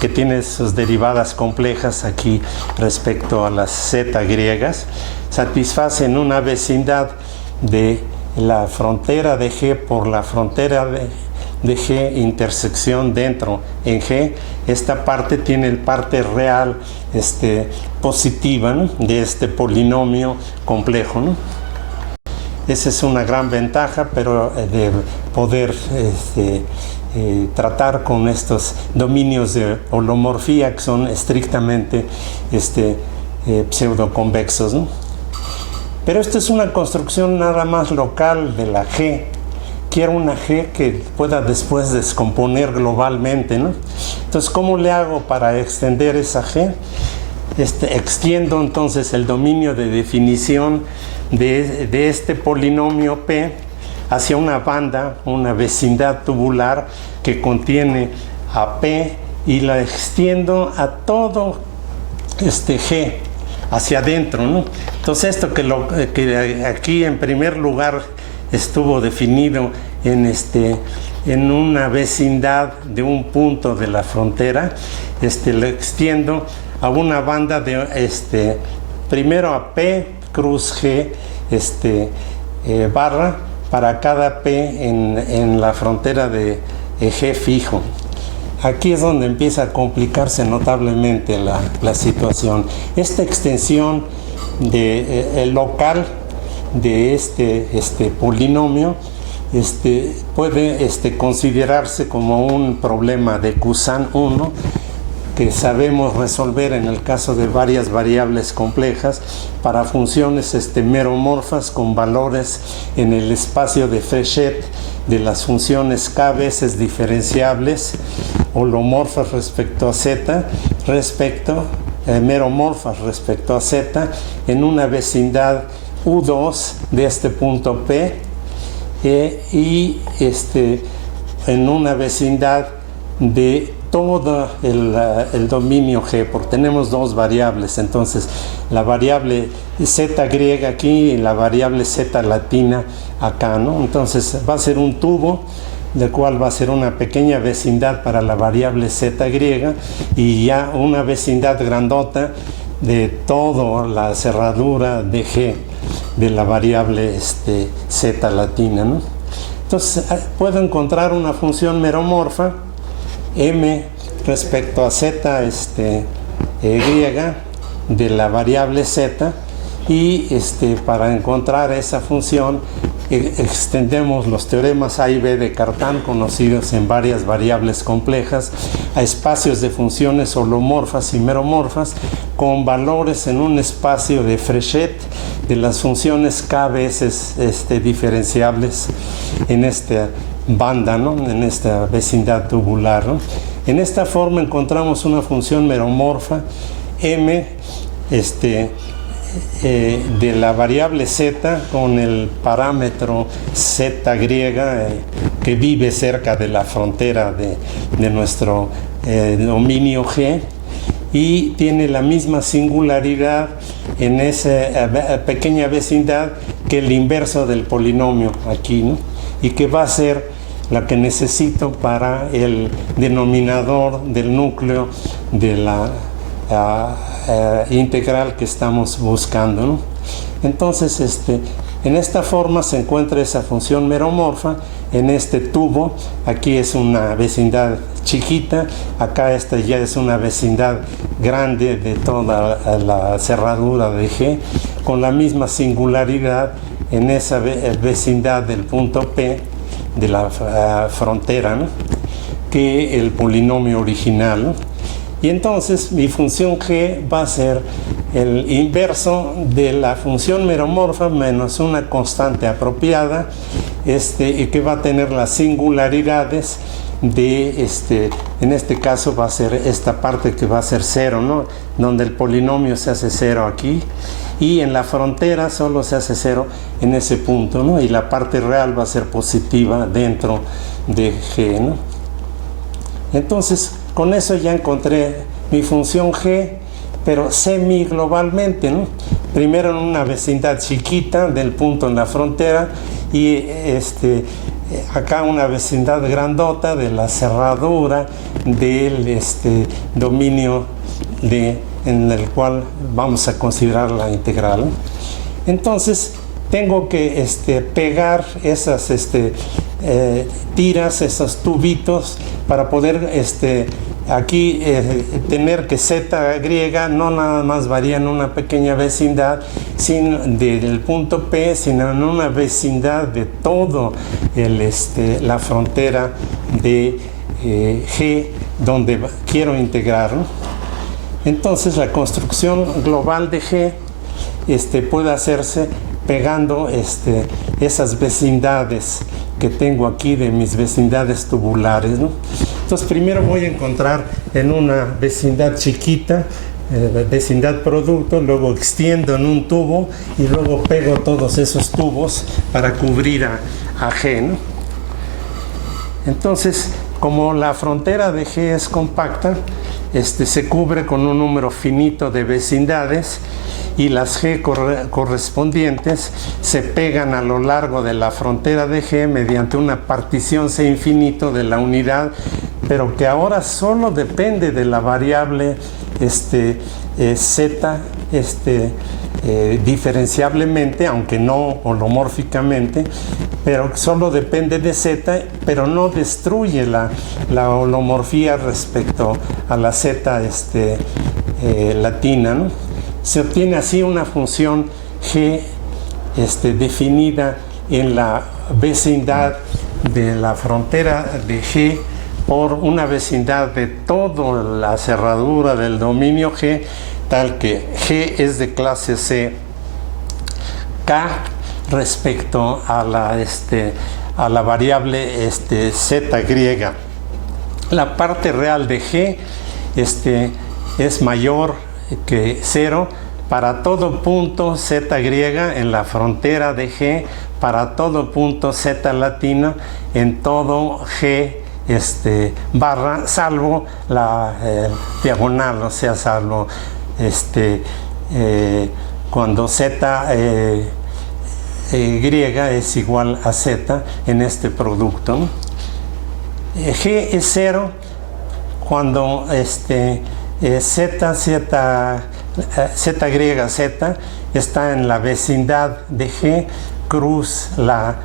que tiene sus derivadas complejas aquí respecto a las z griegas, satisface en una vecindad de la frontera de G por la frontera de G intersección dentro en G. Esta parte tiene el parte real positiva, ¿no?, de este polinomio complejo, ¿no? Esa es una gran ventaja, pero de poder tratar con estos dominios de holomorfía que son estrictamente pseudoconvexos, ¿no? Pero esta es una construcción nada más local de la G. Quiero una G que pueda después descomponer globalmente, ¿no? Entonces, ¿cómo le hago para extender esa G? Extiendo entonces el dominio de definición de este polinomio P hacia una banda, una vecindad tubular que contiene a P, y la extiendo a todo G hacia adentro, ¿no? Entonces esto que aquí en primer lugar estuvo definido en una vecindad de un punto de la frontera, lo extiendo a una banda de primero a P cruz G barra para cada P en la frontera de G fijo. Aquí es donde empieza a complicarse notablemente la situación. Esta extensión local de este polinomio puede considerarse como un problema de Kusan 1 que sabemos resolver en el caso de varias variables complejas para funciones meromorfas con valores en el espacio de Fréchet de las funciones k veces diferenciables holomorfas respecto a z, meromorfas respecto a z en una vecindad U2 de este punto P y en una vecindad de todo el dominio G, porque tenemos dos variables, entonces la variable z griega aquí y la variable z latina acá, ¿no? Entonces va a ser un tubo del cual va a ser una pequeña vecindad para la variable z griega y ya una vecindad grandota de toda la cerradura de G de la variable z latina, ¿no? Entonces puedo encontrar una función meromorfa m respecto a z griega de la variable z y para encontrar esa función extendemos los teoremas A y B de Cartan conocidos en varias variables complejas a espacios de funciones holomorfas y meromorfas con valores en un espacio de Fréchet de las funciones k veces diferenciables en esta banda, ¿no?, en esta vecindad tubular, ¿no? En esta forma encontramos una función meromorfa m de la variable z con el parámetro z griega que vive cerca de la frontera de nuestro dominio G y tiene la misma singularidad en esa pequeña vecindad que el inverso del polinomio aquí, ¿no?, y que va a ser la que necesito para el denominador del núcleo de la integral que estamos buscando, ¿no? Entonces, en esta forma se encuentra esa función meromorfa en este tubo. Aquí es una vecindad chiquita, acá esta ya es una vecindad grande de toda la cerradura de G, con la misma singularidad en esa vecindad del punto P de la frontera, ¿no?, que el polinomio original, ¿no? Y entonces mi función g va a ser el inverso de la función meromorfa menos una constante apropiada, y que va a tener las singularidades de, en este caso va a ser esta parte que va a ser 0, ¿no?, donde el polinomio se hace 0 aquí, y en la frontera solo se hace 0 en ese punto, ¿no?, y la parte real va a ser positiva dentro de g, ¿no? Entonces, con eso ya encontré mi función g, pero semi-globalmente, ¿no? Primero en una vecindad chiquita del punto en la frontera y acá una vecindad grandota de la cerradura del dominio en el cual vamos a considerar la integral, ¿no? Entonces, tengo que pegar esas tiras, esos tubitos, para poder aquí tener que z griega no nada más varía en una pequeña vecindad del punto P, sino en una vecindad de todo la frontera de G donde quiero integrar, ¿no? Entonces la construcción global de G puede hacerse pegando esas vecindades que tengo aquí de mis vecindades tubulares, ¿no? Entonces primero voy a encontrar en una vecindad chiquita, vecindad producto, luego extiendo en un tubo y luego pego todos esos tubos para cubrir a G, ¿no? Entonces, como la frontera de G es compacta, se cubre con un número finito de vecindades, y las G correspondientes se pegan a lo largo de la frontera de G mediante una partición C infinito de la unidad, pero que ahora solo depende de la variable Z diferenciablemente, aunque no holomórficamente, pero solo depende de Z, pero no destruye la holomorfía respecto a la Z latina, ¿no? Se obtiene así una función G definida en la vecindad de la frontera de G por una vecindad de toda la cerradura del dominio G, tal que G es de clase C K respecto a la variable Z griega. La parte real de G es mayor que 0 para todo punto Z griega en la frontera de G, para todo punto Z latino en todo G barra, salvo la diagonal, o sea, salvo cuando Z griega es igual a Z en este producto, ¿no? G es 0 cuando Z griega Z está en la vecindad de G cruz la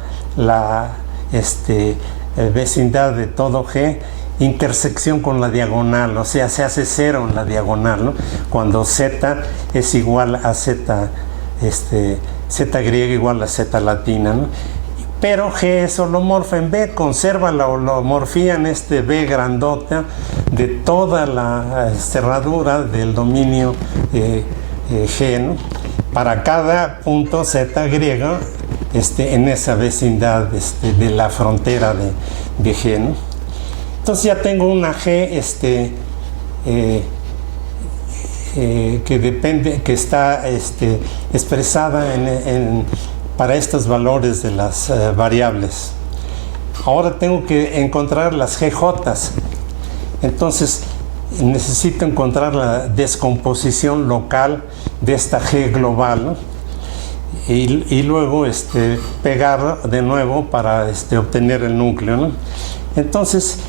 vecindad de todo G, intersección con la diagonal, o sea, se hace 0 en la diagonal, ¿no? Cuando Z es igual a Z, Z griega igual a Z latina, ¿no? Pero G es holomorfa en B, conserva la holomorfía en B grandota de toda la cerradura del dominio G, ¿no? Para cada punto Z griega en esa vecindad de la frontera de G, ¿no? Entonces ya tengo una G que está expresada para estos valores de las variables. Ahora tengo que encontrar las GJs. Entonces necesito encontrar la descomposición local de esta G global, ¿no? Y luego pegar de nuevo para obtener el núcleo, ¿no? Entonces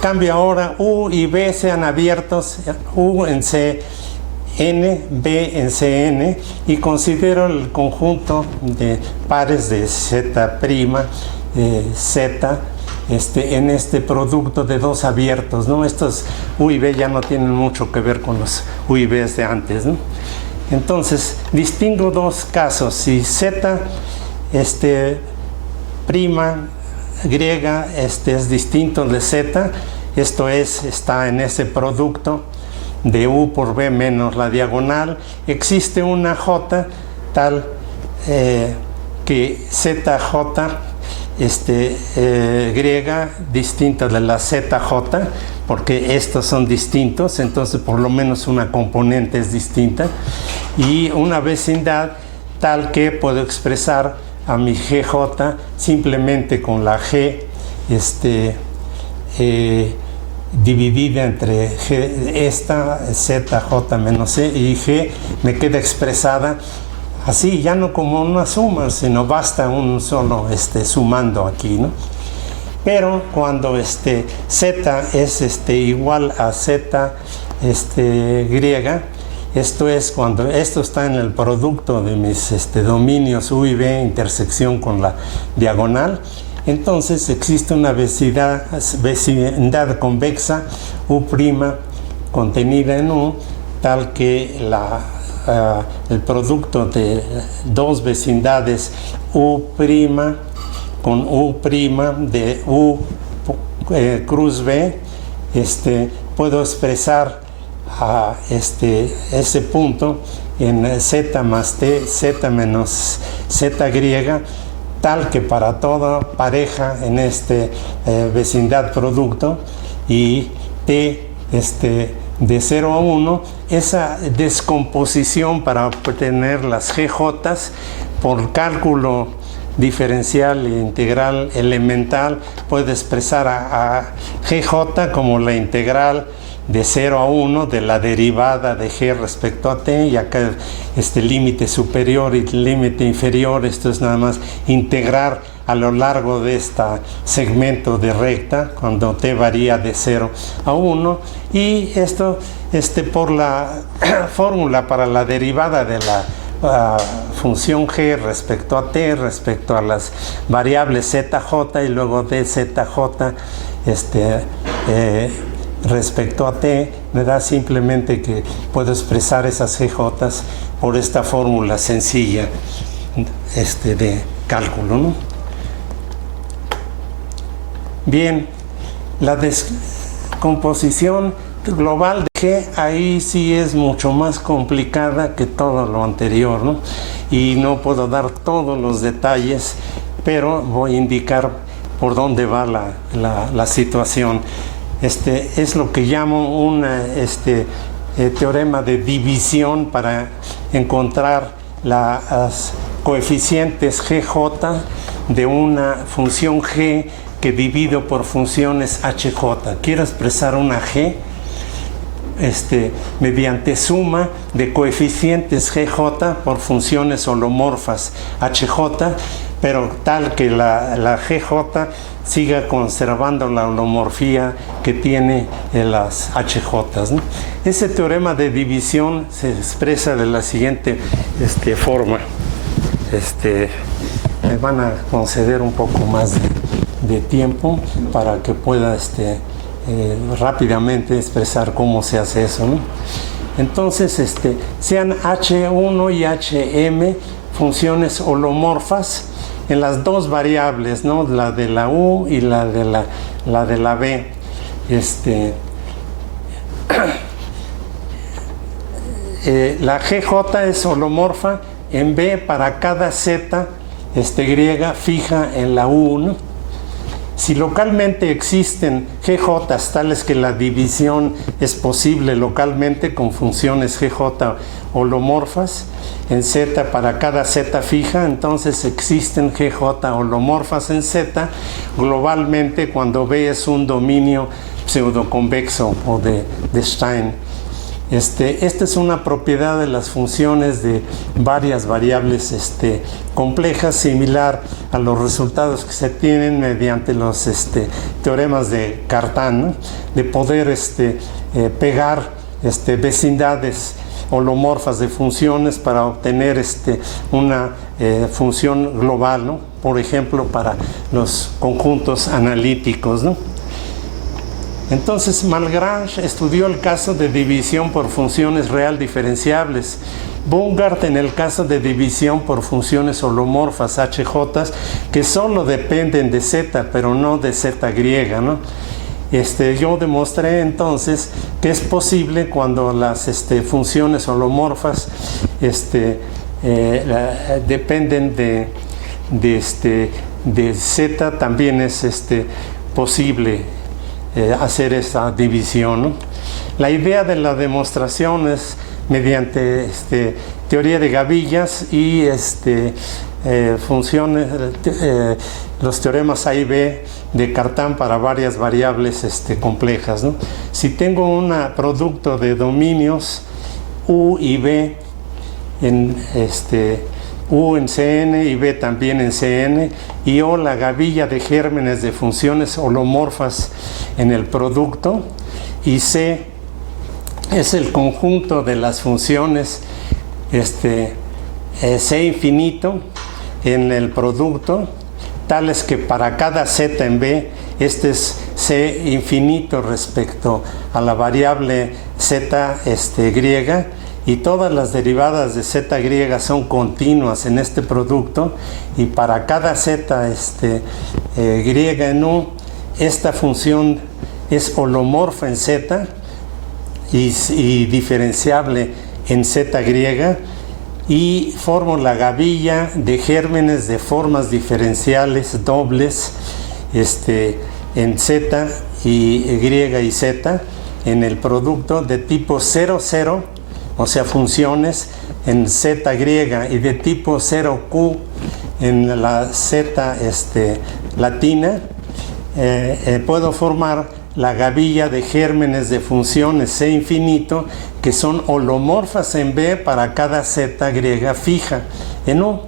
cambio ahora U y B sean abiertos, U en C N, B en Cn, y considero el conjunto de pares de Z', Z, en este producto de dos abiertos, ¿no? Estos U y B ya no tienen mucho que ver con los U y B de antes, ¿no? Entonces, distingo dos casos. Si Z' griega es distinto de z, esto está en ese producto de u por b menos la diagonal. Existe una j tal que zj griega distinta de la zj, porque estos son distintos, entonces por lo menos una componente es distinta, y una vecindad tal que puedo expresar a mi gj simplemente con la g dividida entre g, esta zj menos c, y g me queda expresada así, ya no como una suma, sino basta un solo sumando aquí, ¿no? Pero cuando z es igual a z griega, esto es cuando esto está en el producto de mis dominios u y b intersección con la diagonal, entonces existe una vecindad convexa u' contenida en u, tal que el producto de dos vecindades u' con u' de u cruz b, puedo expresar a ese punto en z más t, z menos z griega, tal que para toda pareja en vecindad producto y t de 0 a 1, esa descomposición para obtener las GJs por cálculo diferencial e integral elemental, puede expresar a GJ como la integral de 0 a 1 de la derivada de g respecto a t, y acá límite superior y límite inferior, esto es nada más integrar a lo largo de este segmento de recta cuando t varía de 0 a 1, y esto por la fórmula para la derivada de la función g respecto a t, respecto a las variables zj y luego dzj respecto a t, me da simplemente que puedo expresar esas GJs por esta fórmula sencilla de cálculo, ¿no? Bien, la descomposición global de G ahí sí es mucho más complicada que todo lo anterior, ¿no? Y no puedo dar todos los detalles, pero voy a indicar por dónde va la situación. Es lo que llamo un teorema de división para encontrar las coeficientes GJ de una función G que divido por funciones HJ. Quiero expresar una G mediante suma de coeficientes GJ por funciones holomorfas HJ, pero tal que la GJ siga conservando la holomorfía que tiene en las HJ, ¿no? Ese teorema de división se expresa de la siguiente forma. Me van a conceder un poco más de tiempo para que pueda rápidamente expresar cómo se hace eso, ¿no? Entonces, sean H1 y HM funciones holomorfas en las dos variables, ¿no? La de la U y la de la B. La GJ es holomorfa en B para cada Z griega fija en la U, ¿no? Si localmente existen GJ tales que la división es posible localmente con funciones GJ holomorfas en Z para cada Z fija, entonces existen GJ holomorfas en Z globalmente cuando B es un dominio pseudoconvexo o de Stein. Esta es una propiedad de las funciones de varias variables complejas, similar a los resultados que se tienen mediante los teoremas de Cartan, ¿no? De poder pegar vecindades holomorfas de funciones para obtener una función global, ¿no? Por ejemplo, para los conjuntos analíticos, ¿no? Entonces Malgrange estudió el caso de división por funciones real diferenciables. Bungard en el caso de división por funciones holomorfas HJ que solo dependen de Z pero no de Z griega, ¿no? Yo demostré entonces que es posible cuando las funciones holomorfas dependen de Z, también es posible hacer esa división, ¿no? La idea de la demostración es mediante teoría de gavillas y funciones, los teoremas A y B de Cartan para varias variables complejas, ¿no? Si tengo un producto de dominios U y B en U en Cn y B también en Cn, y O la gavilla de gérmenes de funciones holomorfas en el producto, y C es el conjunto de las funciones C infinito en el producto, tales que para cada Z en B, este es C infinito respecto a la variable Z griega, y todas las derivadas de Z griega son continuas en este producto, y para cada Z griega en U, esta función es holomorfa en Z y diferenciable en Z griega, y formo la gavilla de gérmenes de formas diferenciales dobles en Z y griega y Z en el producto de tipo 0,0, o sea, funciones en Z griega, y de tipo 0Q en la Z latina. Puedo formar la gavilla de gérmenes de funciones C infinito que son holomorfas en B para cada Z griega fija en U.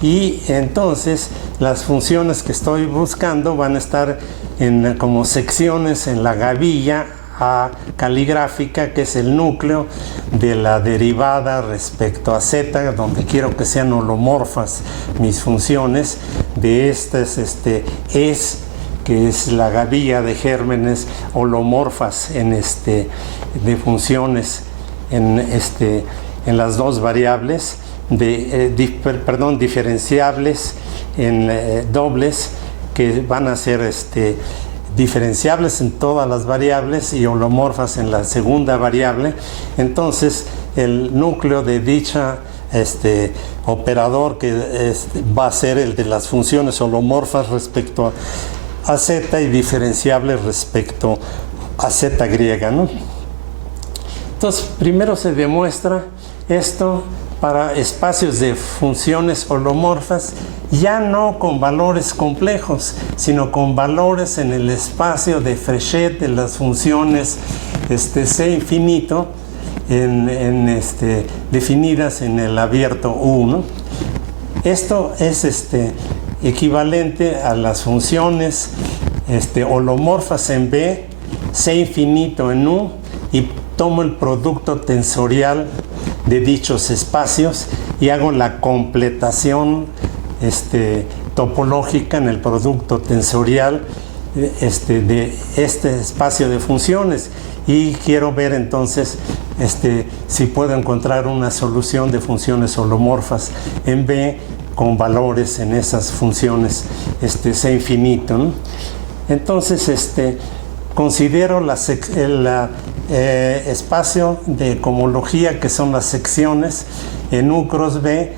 Y entonces las funciones que estoy buscando van a estar como secciones en la gavilla A caligráfica, que es el núcleo de la derivada respecto a Z, donde quiero que sean holomorfas mis funciones de estas que es la gavilla de gérmenes holomorfas de funciones en las dos variables diferenciables en dobles, que van a ser diferenciables en todas las variables y holomorfas en la segunda variable. Entonces el núcleo de dicha operador, que va a ser el de las funciones holomorfas respecto a Z y diferenciables respecto a Z griega, ¿no? Entonces primero se demuestra esto para espacios de funciones holomorfas, ya no con valores complejos, sino con valores en el espacio de Fréchet de las funciones C infinito definidas en el abierto U, ¿no? Esto es equivalente a las funciones holomorfas en B, C infinito en U, y tomo el producto tensorial de dichos espacios y hago la completación topológica en el producto tensorial de este espacio de funciones, y quiero ver entonces si puedo encontrar una solución de funciones holomorfas en B con valores en esas funciones C infinito, ¿no? Entonces considero el espacio de cohomología, que son las secciones en U cruz B,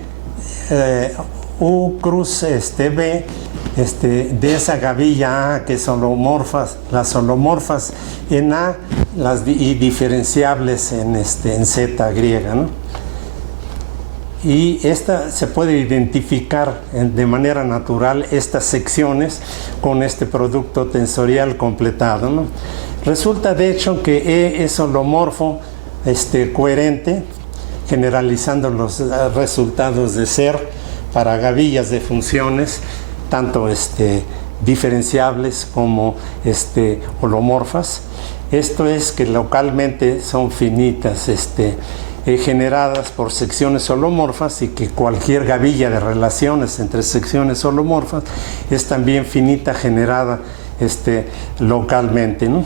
U cruz B, de esa gavilla A, que es holomorfas, las holomorfas en A y diferenciables en Z griega, ¿no? Y esta se puede identificar de manera natural, estas secciones, con este producto tensorial completado, ¿no? Resulta de hecho que E es holomorfo coherente, generalizando los resultados de Serre para gavillas de funciones, tanto diferenciables como holomorfas. Esto es que localmente son finitas, generadas por secciones holomorfas, y que cualquier gavilla de relaciones entre secciones holomorfas es también finita, generada localmente, ¿no?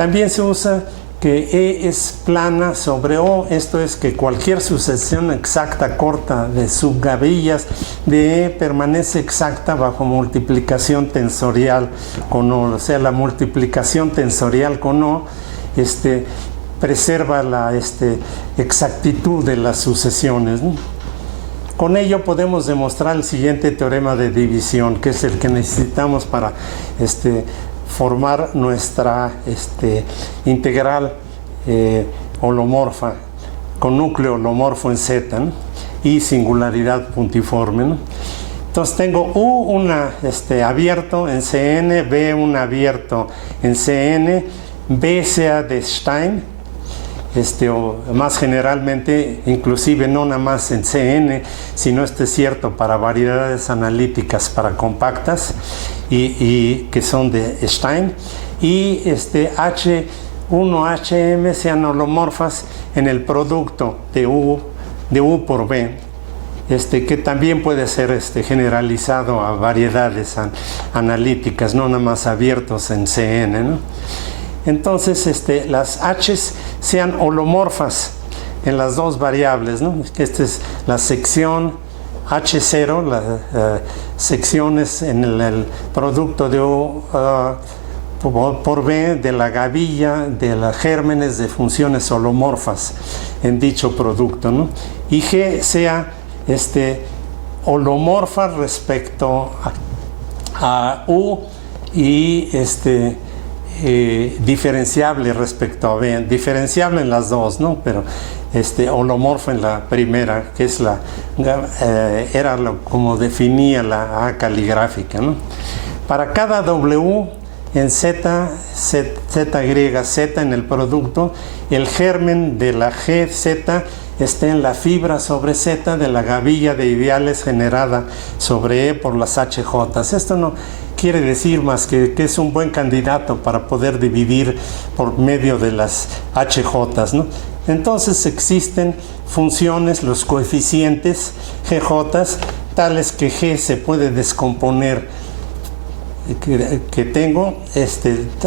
También se usa que E es plana sobre O, esto es que cualquier sucesión exacta corta de subgavillas de E permanece exacta bajo multiplicación tensorial con O, o sea, la multiplicación tensorial con O preserva la exactitud de las sucesiones, ¿no? Con ello podemos demostrar el siguiente teorema de división, que es el que necesitamos para formar nuestra integral holomorfa, con núcleo holomorfo en Z, ¿no? Y singularidad puntiforme, ¿no? Entonces tengo U abierto en Cn, B un abierto en Cn, B sea de Stein, o más generalmente, inclusive no nada más en Cn, sino es cierto para variedades analíticas para compactas y que son de Stein, y H1HM sean holomorfas en el producto de U por B, que también puede ser generalizado a variedades analíticas, no nada más abiertos en Cn, ¿no? Entonces, las H's sean holomorfas en las dos variables, ¿no? Esta es la sección H0, las secciones en el producto de U por B de la gavilla de las gérmenes de funciones holomorfas en dicho producto, ¿no? Y G sea holomorfa respecto a U y diferenciable respecto a B, diferenciable en las dos, ¿no? Pero holomorfo en la primera, que es como definía la A caligráfica, ¿no? Para cada W en Z griega Z en el producto, el germen de la GZ está en la fibra sobre Z de la gavilla de ideales generada sobre E por las HJ. Esto no quiere decir más que es un buen candidato para poder dividir por medio de las HJ, ¿no? Entonces existen funciones, los coeficientes GJ, tales que G se puede descomponer, que tengo,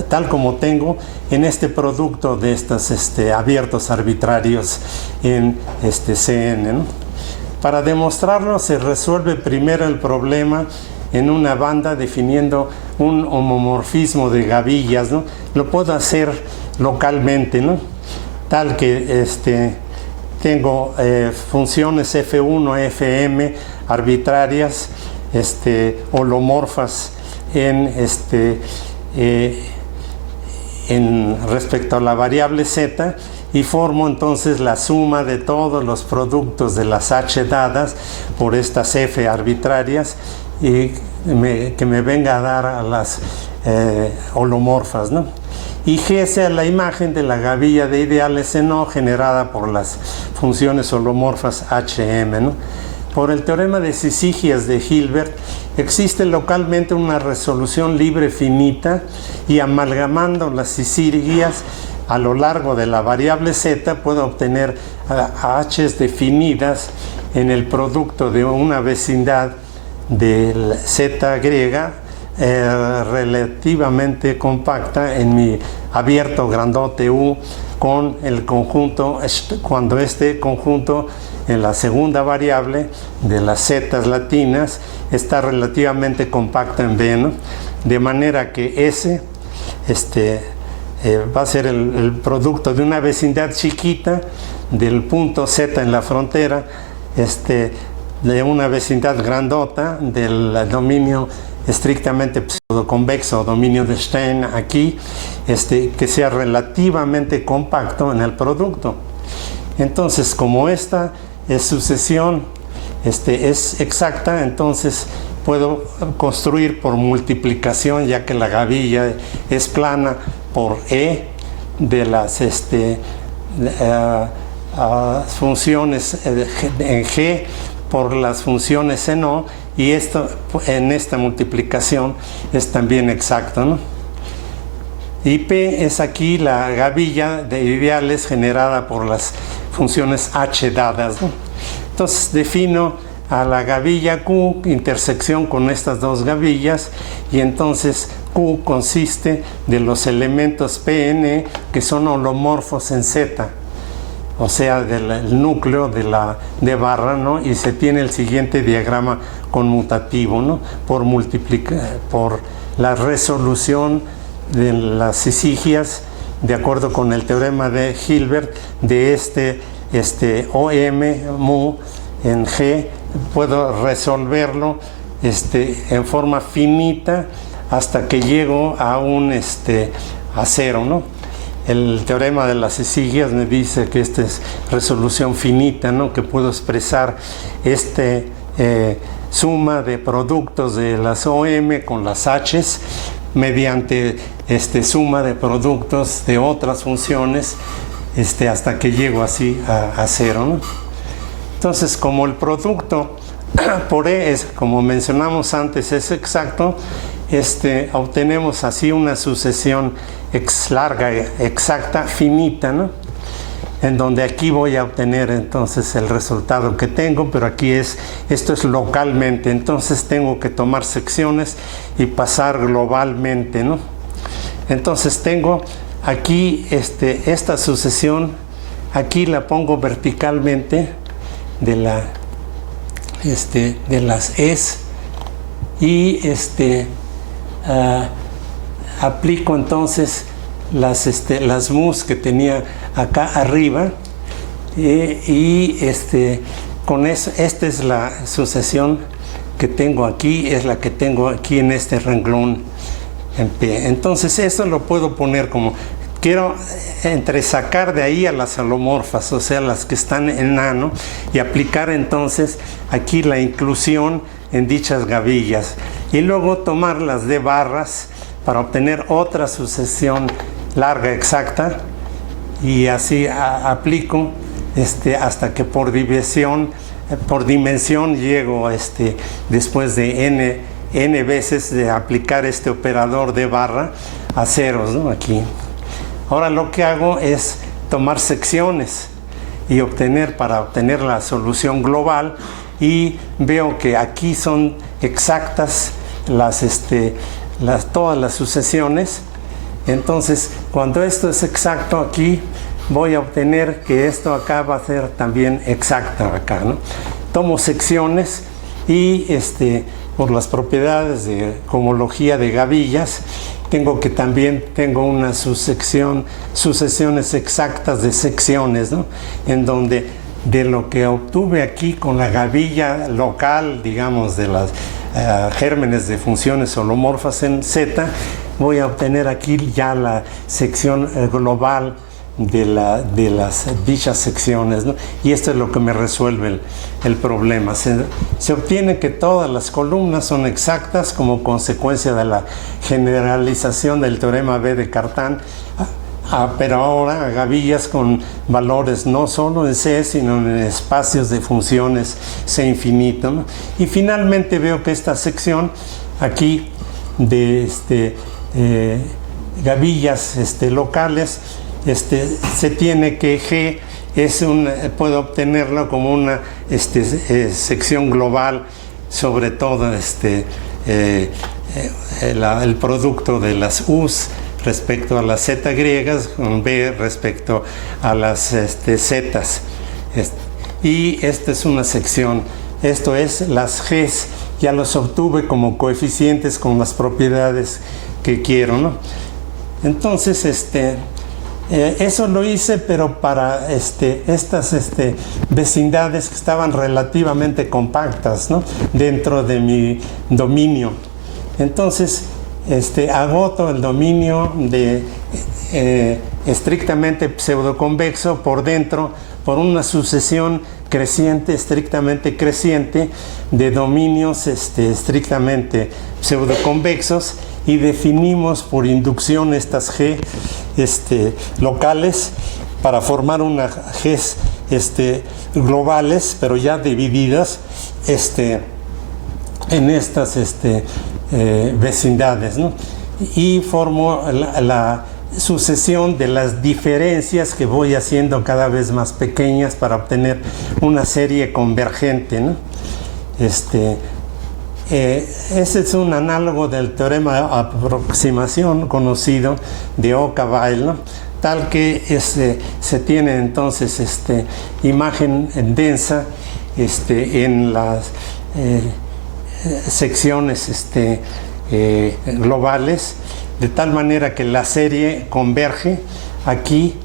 tal como tengo en este producto de estos abiertos arbitrarios en Cn, ¿no? Para demostrarlo se resuelve primero el problema en una banda definiendo un homomorfismo de gavillas, ¿no? Lo puedo hacer localmente, ¿no? Tal que tengo funciones F1, Fm arbitrarias, holomorfas en respecto a la variable z, y formo entonces la suma de todos los productos de las h dadas por estas f arbitrarias y que me venga a dar a las holomorfas, ¿no? Y G sea la imagen de la gavilla de ideales en O generada por las funciones holomorfas HM, ¿no? Por el teorema de Syzygias de Hilbert, existe localmente una resolución libre finita, y amalgamando las syzygias a lo largo de la variable z puedo obtener h's definidas en el producto de una vecindad de z griega relativamente compacta en mi abierto grandote U con el conjunto, cuando este conjunto en la segunda variable de las zetas latinas está relativamente compacta en B, ¿no? De manera que S va a ser el producto de una vecindad chiquita del punto Z en la frontera, de una vecindad grandota del dominio estrictamente pseudoconvexo o dominio de Stein aquí, que sea relativamente compacto en el producto. Entonces, como esta sucesión es exacta, entonces puedo construir por multiplicación, ya que la gavilla es plana, por E de las funciones en G por las funciones en O, y esto en esta multiplicación es también exacto, ¿no? Y P es aquí la gavilla de ideales generada por las funciones H dadas, ¿no? Entonces defino a la gavilla Q intersección con estas dos gavillas, y entonces Q consiste de los elementos PN que son holomorfos en Z, o sea, del núcleo de barra, ¿no? Y se tiene el siguiente diagrama conmutativo, ¿no? Por la resolución de las esigias, de acuerdo con el teorema de Hilbert, de OM mu en G, puedo resolverlo en forma finita hasta que llego a a cero, ¿no? El teorema de las esigias me dice que esta es resolución finita, ¿no? Que puedo expresar suma de productos de las OM con las H's mediante suma de productos de otras funciones hasta que llego así a cero, ¿no? Entonces, como el producto por E, como mencionamos antes, es exacto, obtenemos así una sucesión larga, exacta, finita, ¿no? En donde aquí voy a obtener entonces el resultado que tengo, pero aquí esto es localmente, entonces tengo que tomar secciones y pasar globalmente, ¿no? Entonces tengo aquí esta sucesión, aquí la pongo verticalmente de las E's y aplico entonces las mus que tenía acá arriba con eso, esta es la sucesión que tengo aquí, es la que tengo aquí en este renglón en P. Entonces eso lo puedo poner como, quiero entresacar de ahí a las holomorfas, o sea, las que están en nano, y aplicar entonces aquí la inclusión en dichas gavillas. Y luego tomar las de barras para obtener otra sucesión larga exacta, y así aplico hasta que por dimensión llego después de n veces de aplicar este operador de barra a ceros, ¿no? Aquí. Ahora lo que hago es tomar secciones y para obtener la solución global, y veo que aquí son exactas todas las sucesiones. Entonces, cuando esto es exacto aquí, voy a obtener que esto acá va a ser también exacto acá, ¿no? Tomo secciones y por las propiedades de cohomología de gavillas, tengo una sucesiones exactas de secciones, ¿no? En donde de lo que obtuve aquí con la gavilla local, digamos, de las gérmenes de funciones holomorfas en Z, voy a obtener aquí ya la sección global de las dichas secciones, ¿no? Y esto es lo que me resuelve el problema. Se obtiene que todas las columnas son exactas como consecuencia de la generalización del teorema B de Cartan, pero ahora a gavillas con valores no solo en C, sino en espacios de funciones C infinito, ¿no? Y finalmente veo que esta sección aquí de gavillas locales, se tiene que G puedo obtenerlo como una sección global sobre todo el producto de las U's respecto a las Z griegas con B respecto a las Z's. Y esta es una sección, esto es las G's, ya los obtuve como coeficientes con las propiedades que quiero, ¿no? Entonces, eso lo hice, pero para estas vecindades que estaban relativamente compactas, ¿no? Dentro de mi dominio. Entonces, agoto el dominio de estrictamente pseudoconvexo por dentro por una sucesión creciente, estrictamente creciente, de dominios estrictamente pseudoconvexos, y definimos por inducción estas G locales para formar unas G globales, pero ya divididas en estas vecindades, ¿no? Y formo la sucesión de las diferencias que voy haciendo cada vez más pequeñas para obtener una serie convergente, ¿no? Ese es un análogo del teorema de aproximación conocido de Oka-Weil, ¿no? Tal que se tiene entonces imagen densa en las secciones globales, de tal manera que la serie converge aquí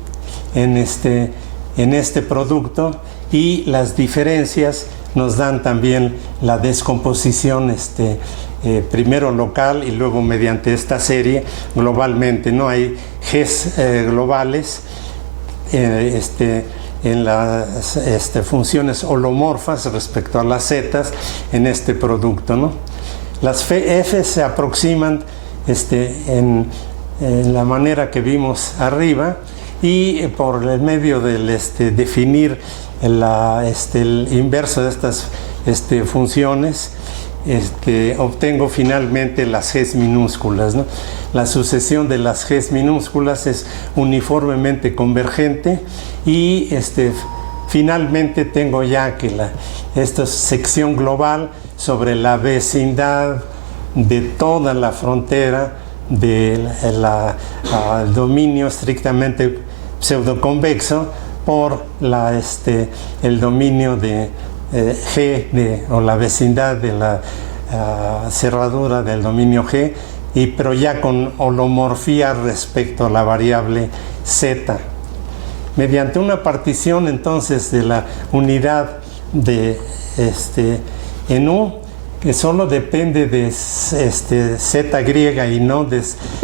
en este producto, y las diferencias nos dan también la descomposición primero local y luego mediante esta serie globalmente, ¿no? Hay Gs globales en las funciones holomorfas respecto a las zetas en este producto, ¿no? Las F se aproximan en la manera que vimos arriba, y por el medio del definir el inverso de estas funciones, obtengo finalmente las Gs minúsculas, ¿no? La sucesión de las Gs minúsculas es uniformemente convergente, y finalmente tengo ya que esta sección global sobre la vecindad de toda la frontera del dominio estrictamente pseudoconvexo por el dominio de G o la vecindad de la cerradura del dominio G, pero ya con holomorfía respecto a la variable z. Mediante una partición entonces de la unidad en U, que solo depende de z griega y no de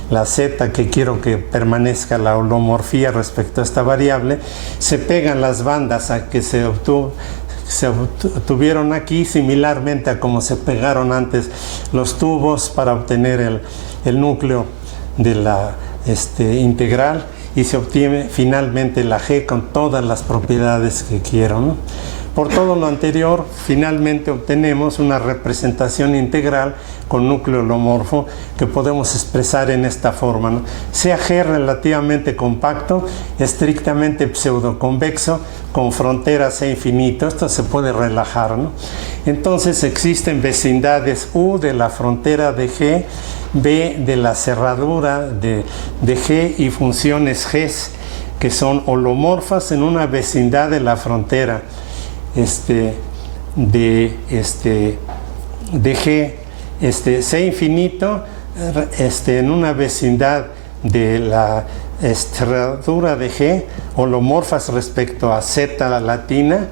la z que quiero que permanezca la holomorfía respecto a esta variable, se pegan las bandas a que se obtuvieron aquí, similarmente a como se pegaron antes los tubos para obtener el núcleo de la integral, y se obtiene finalmente la G con todas las propiedades que quiero, ¿no? Por todo lo anterior, finalmente obtenemos una representación integral con núcleo holomorfo que podemos expresar en esta forma, ¿no? Sea G relativamente compacto, estrictamente pseudoconvexo, con frontera C infinito. Esto se puede relajar, ¿no? Entonces existen vecindades U de la frontera de G, B de la cerradura de G, y funciones G que son holomorfas en una vecindad de la frontera de G, C infinito, en una vecindad de la cerradura de G, holomorfas respecto a Z latina,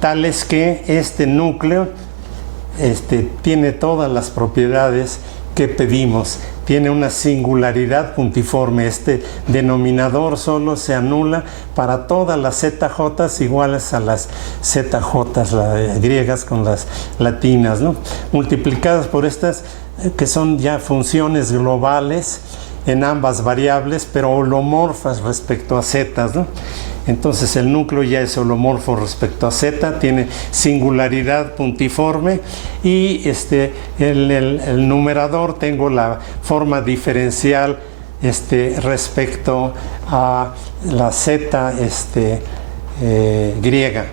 tales que este núcleo tiene todas las propiedades que pedimos. Tiene una singularidad puntiforme. Este denominador solo se anula para todas las ZJ iguales a las ZJ griegas con las latinas, ¿no? Multiplicadas por estas que son ya funciones globales en ambas variables, pero holomorfas respecto a Z, ¿no? Entonces el núcleo ya es holomorfo respecto a Z, tiene singularidad puntiforme, y el numerador tengo la forma diferencial respecto a la Z griega.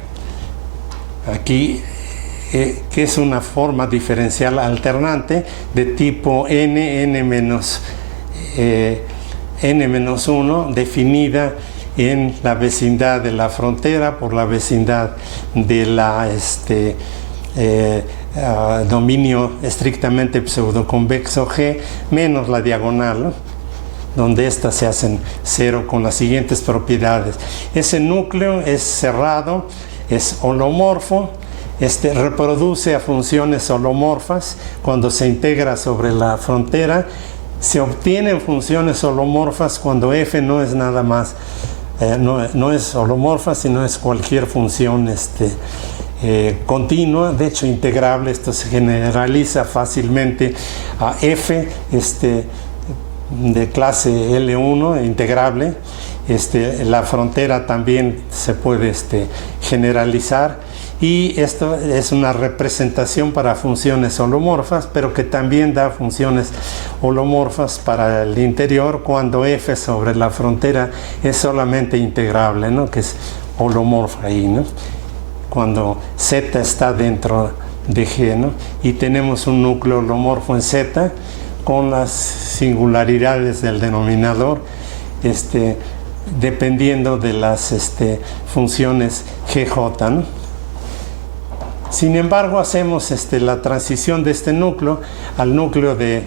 Aquí que es una forma diferencial alternante de tipo n-1 definida en la vecindad de la frontera por la vecindad de la dominio estrictamente pseudoconvexo G menos la diagonal, ¿no? Donde estas se hacen cero con las siguientes propiedades. Ese núcleo es cerrado, es holomorfo, reproduce a funciones holomorfas. Cuando se integra sobre la frontera, se obtienen funciones holomorfas cuando F no es nada más, no es holomorfa, sino es cualquier función continua, de hecho integrable. Esto se generaliza fácilmente a F de clase L1 integrable. La frontera también se puede generalizar, y esto es una representación para funciones holomorfas, pero que también da funciones holomorfas para el interior cuando F sobre la frontera es solamente integrable, ¿no? Que es holomorfa ahí, ¿no? Cuando Z está dentro de G, ¿no? Y tenemos un núcleo holomorfo en Z con las singularidades del denominador, dependiendo de las funciones GJ, ¿no? Sin embargo, hacemos la transición de este núcleo al núcleo de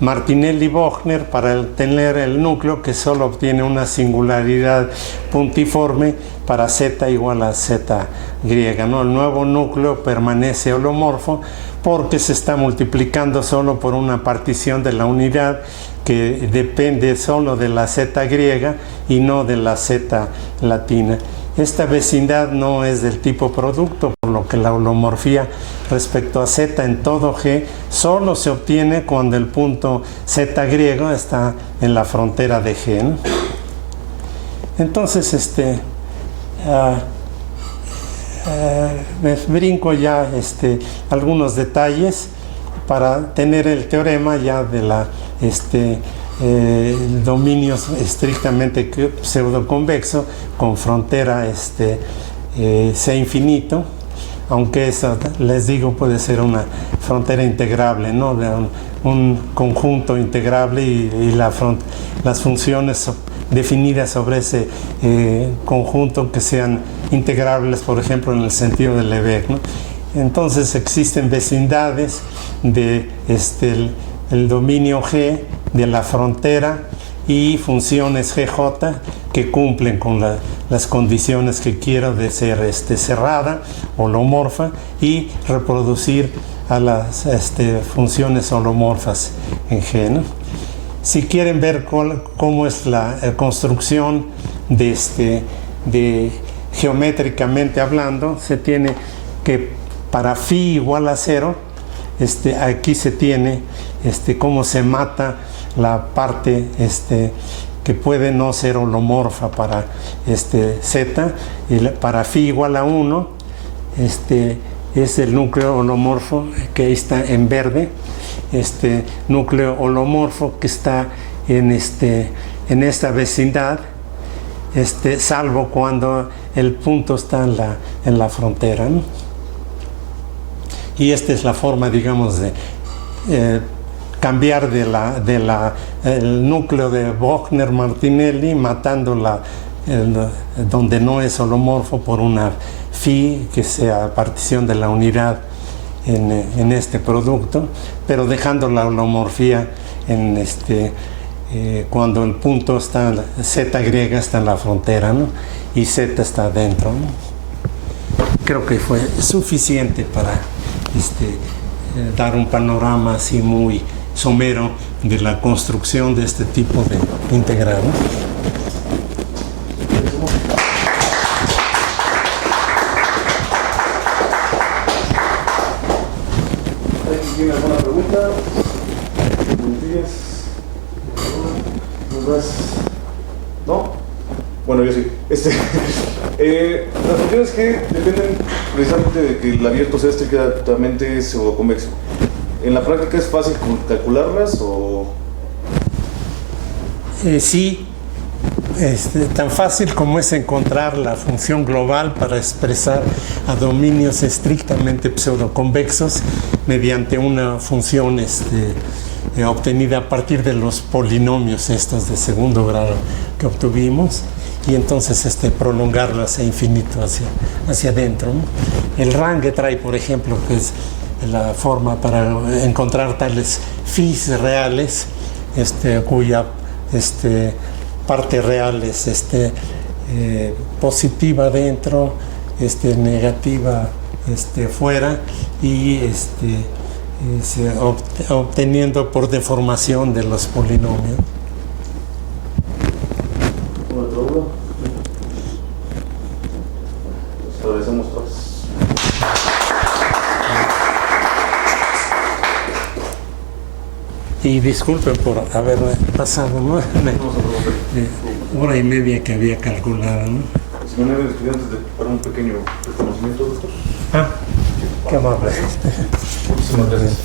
Martinelli-Bochner para tener el núcleo que solo obtiene una singularidad puntiforme para Z igual a Z griega, ¿no? El nuevo núcleo permanece holomorfo porque se está multiplicando solo por una partición de la unidad que depende solo de la Z griega y no de la Z latina. Esta vecindad no es del tipo producto, por lo que la holomorfía respecto a Z en todo G solo se obtiene cuando el punto Z griego está en la frontera de G, ¿no? Entonces, me brinco ya algunos detalles para tener el teorema ya de la dominio estrictamente pseudoconvexo con frontera C infinito, aunque eso, les digo, puede ser una frontera integrable, ¿no? De un conjunto integrable y las funciones definidas sobre ese conjunto que sean integrables, por ejemplo, en el sentido de Lebesgue, ¿no? Entonces existen vecindades de el dominio G de la frontera y funciones GJ que cumplen con las condiciones que quiero de ser cerrada, holomorfa, y reproducir a las funciones holomorfas en G, ¿no? Si quieren ver cómo es la construcción de geométricamente hablando, se tiene que para phi igual a 0, aquí se tiene cómo se mata la parte que puede no ser holomorfa para Z, y para phi igual a 1 es el núcleo holomorfo que ahí está en verde, núcleo holomorfo que está en esta vecindad, salvo cuando el punto está en la frontera, ¿no? Y esta es la forma, digamos, de cambiar el núcleo de Bochner-Martinelli, matando donde no es holomorfo por una phi que sea partición de la unidad en este producto, pero dejando la holomorfía cuando el punto está, Z griega está en la frontera, ¿no? Y Z está adentro, ¿no? Creo que fue suficiente para dar un panorama así muy somero de la construcción de este tipo de integral, ¿no? ¿Tiene alguna pregunta? ¿No? Bueno, yo sí. Las funciones G dependen precisamente de que el abierto sea estrictamente pseudoconvexo. ¿En la práctica es fácil calcularlas o...? Sí, tan fácil como es encontrar la función global para expresar a dominios estrictamente pseudoconvexos mediante una función obtenida a partir de los polinomios estos de segundo grado que obtuvimos, y entonces prolongarlo hacia infinito, hacia adentro, ¿no? El Range trae, por ejemplo, que es la forma para encontrar tales phis reales, cuya parte real es positiva dentro, negativa fuera, y obteniendo por deformación de los polinomios. Establecemos todos. Y disculpen por haberme pasado, ¿no? Hora y media que había calculado, ¿no? Si no hay estudiantes para un pequeño reconocimiento, doctor. Qué amable. Muchísimas gracias.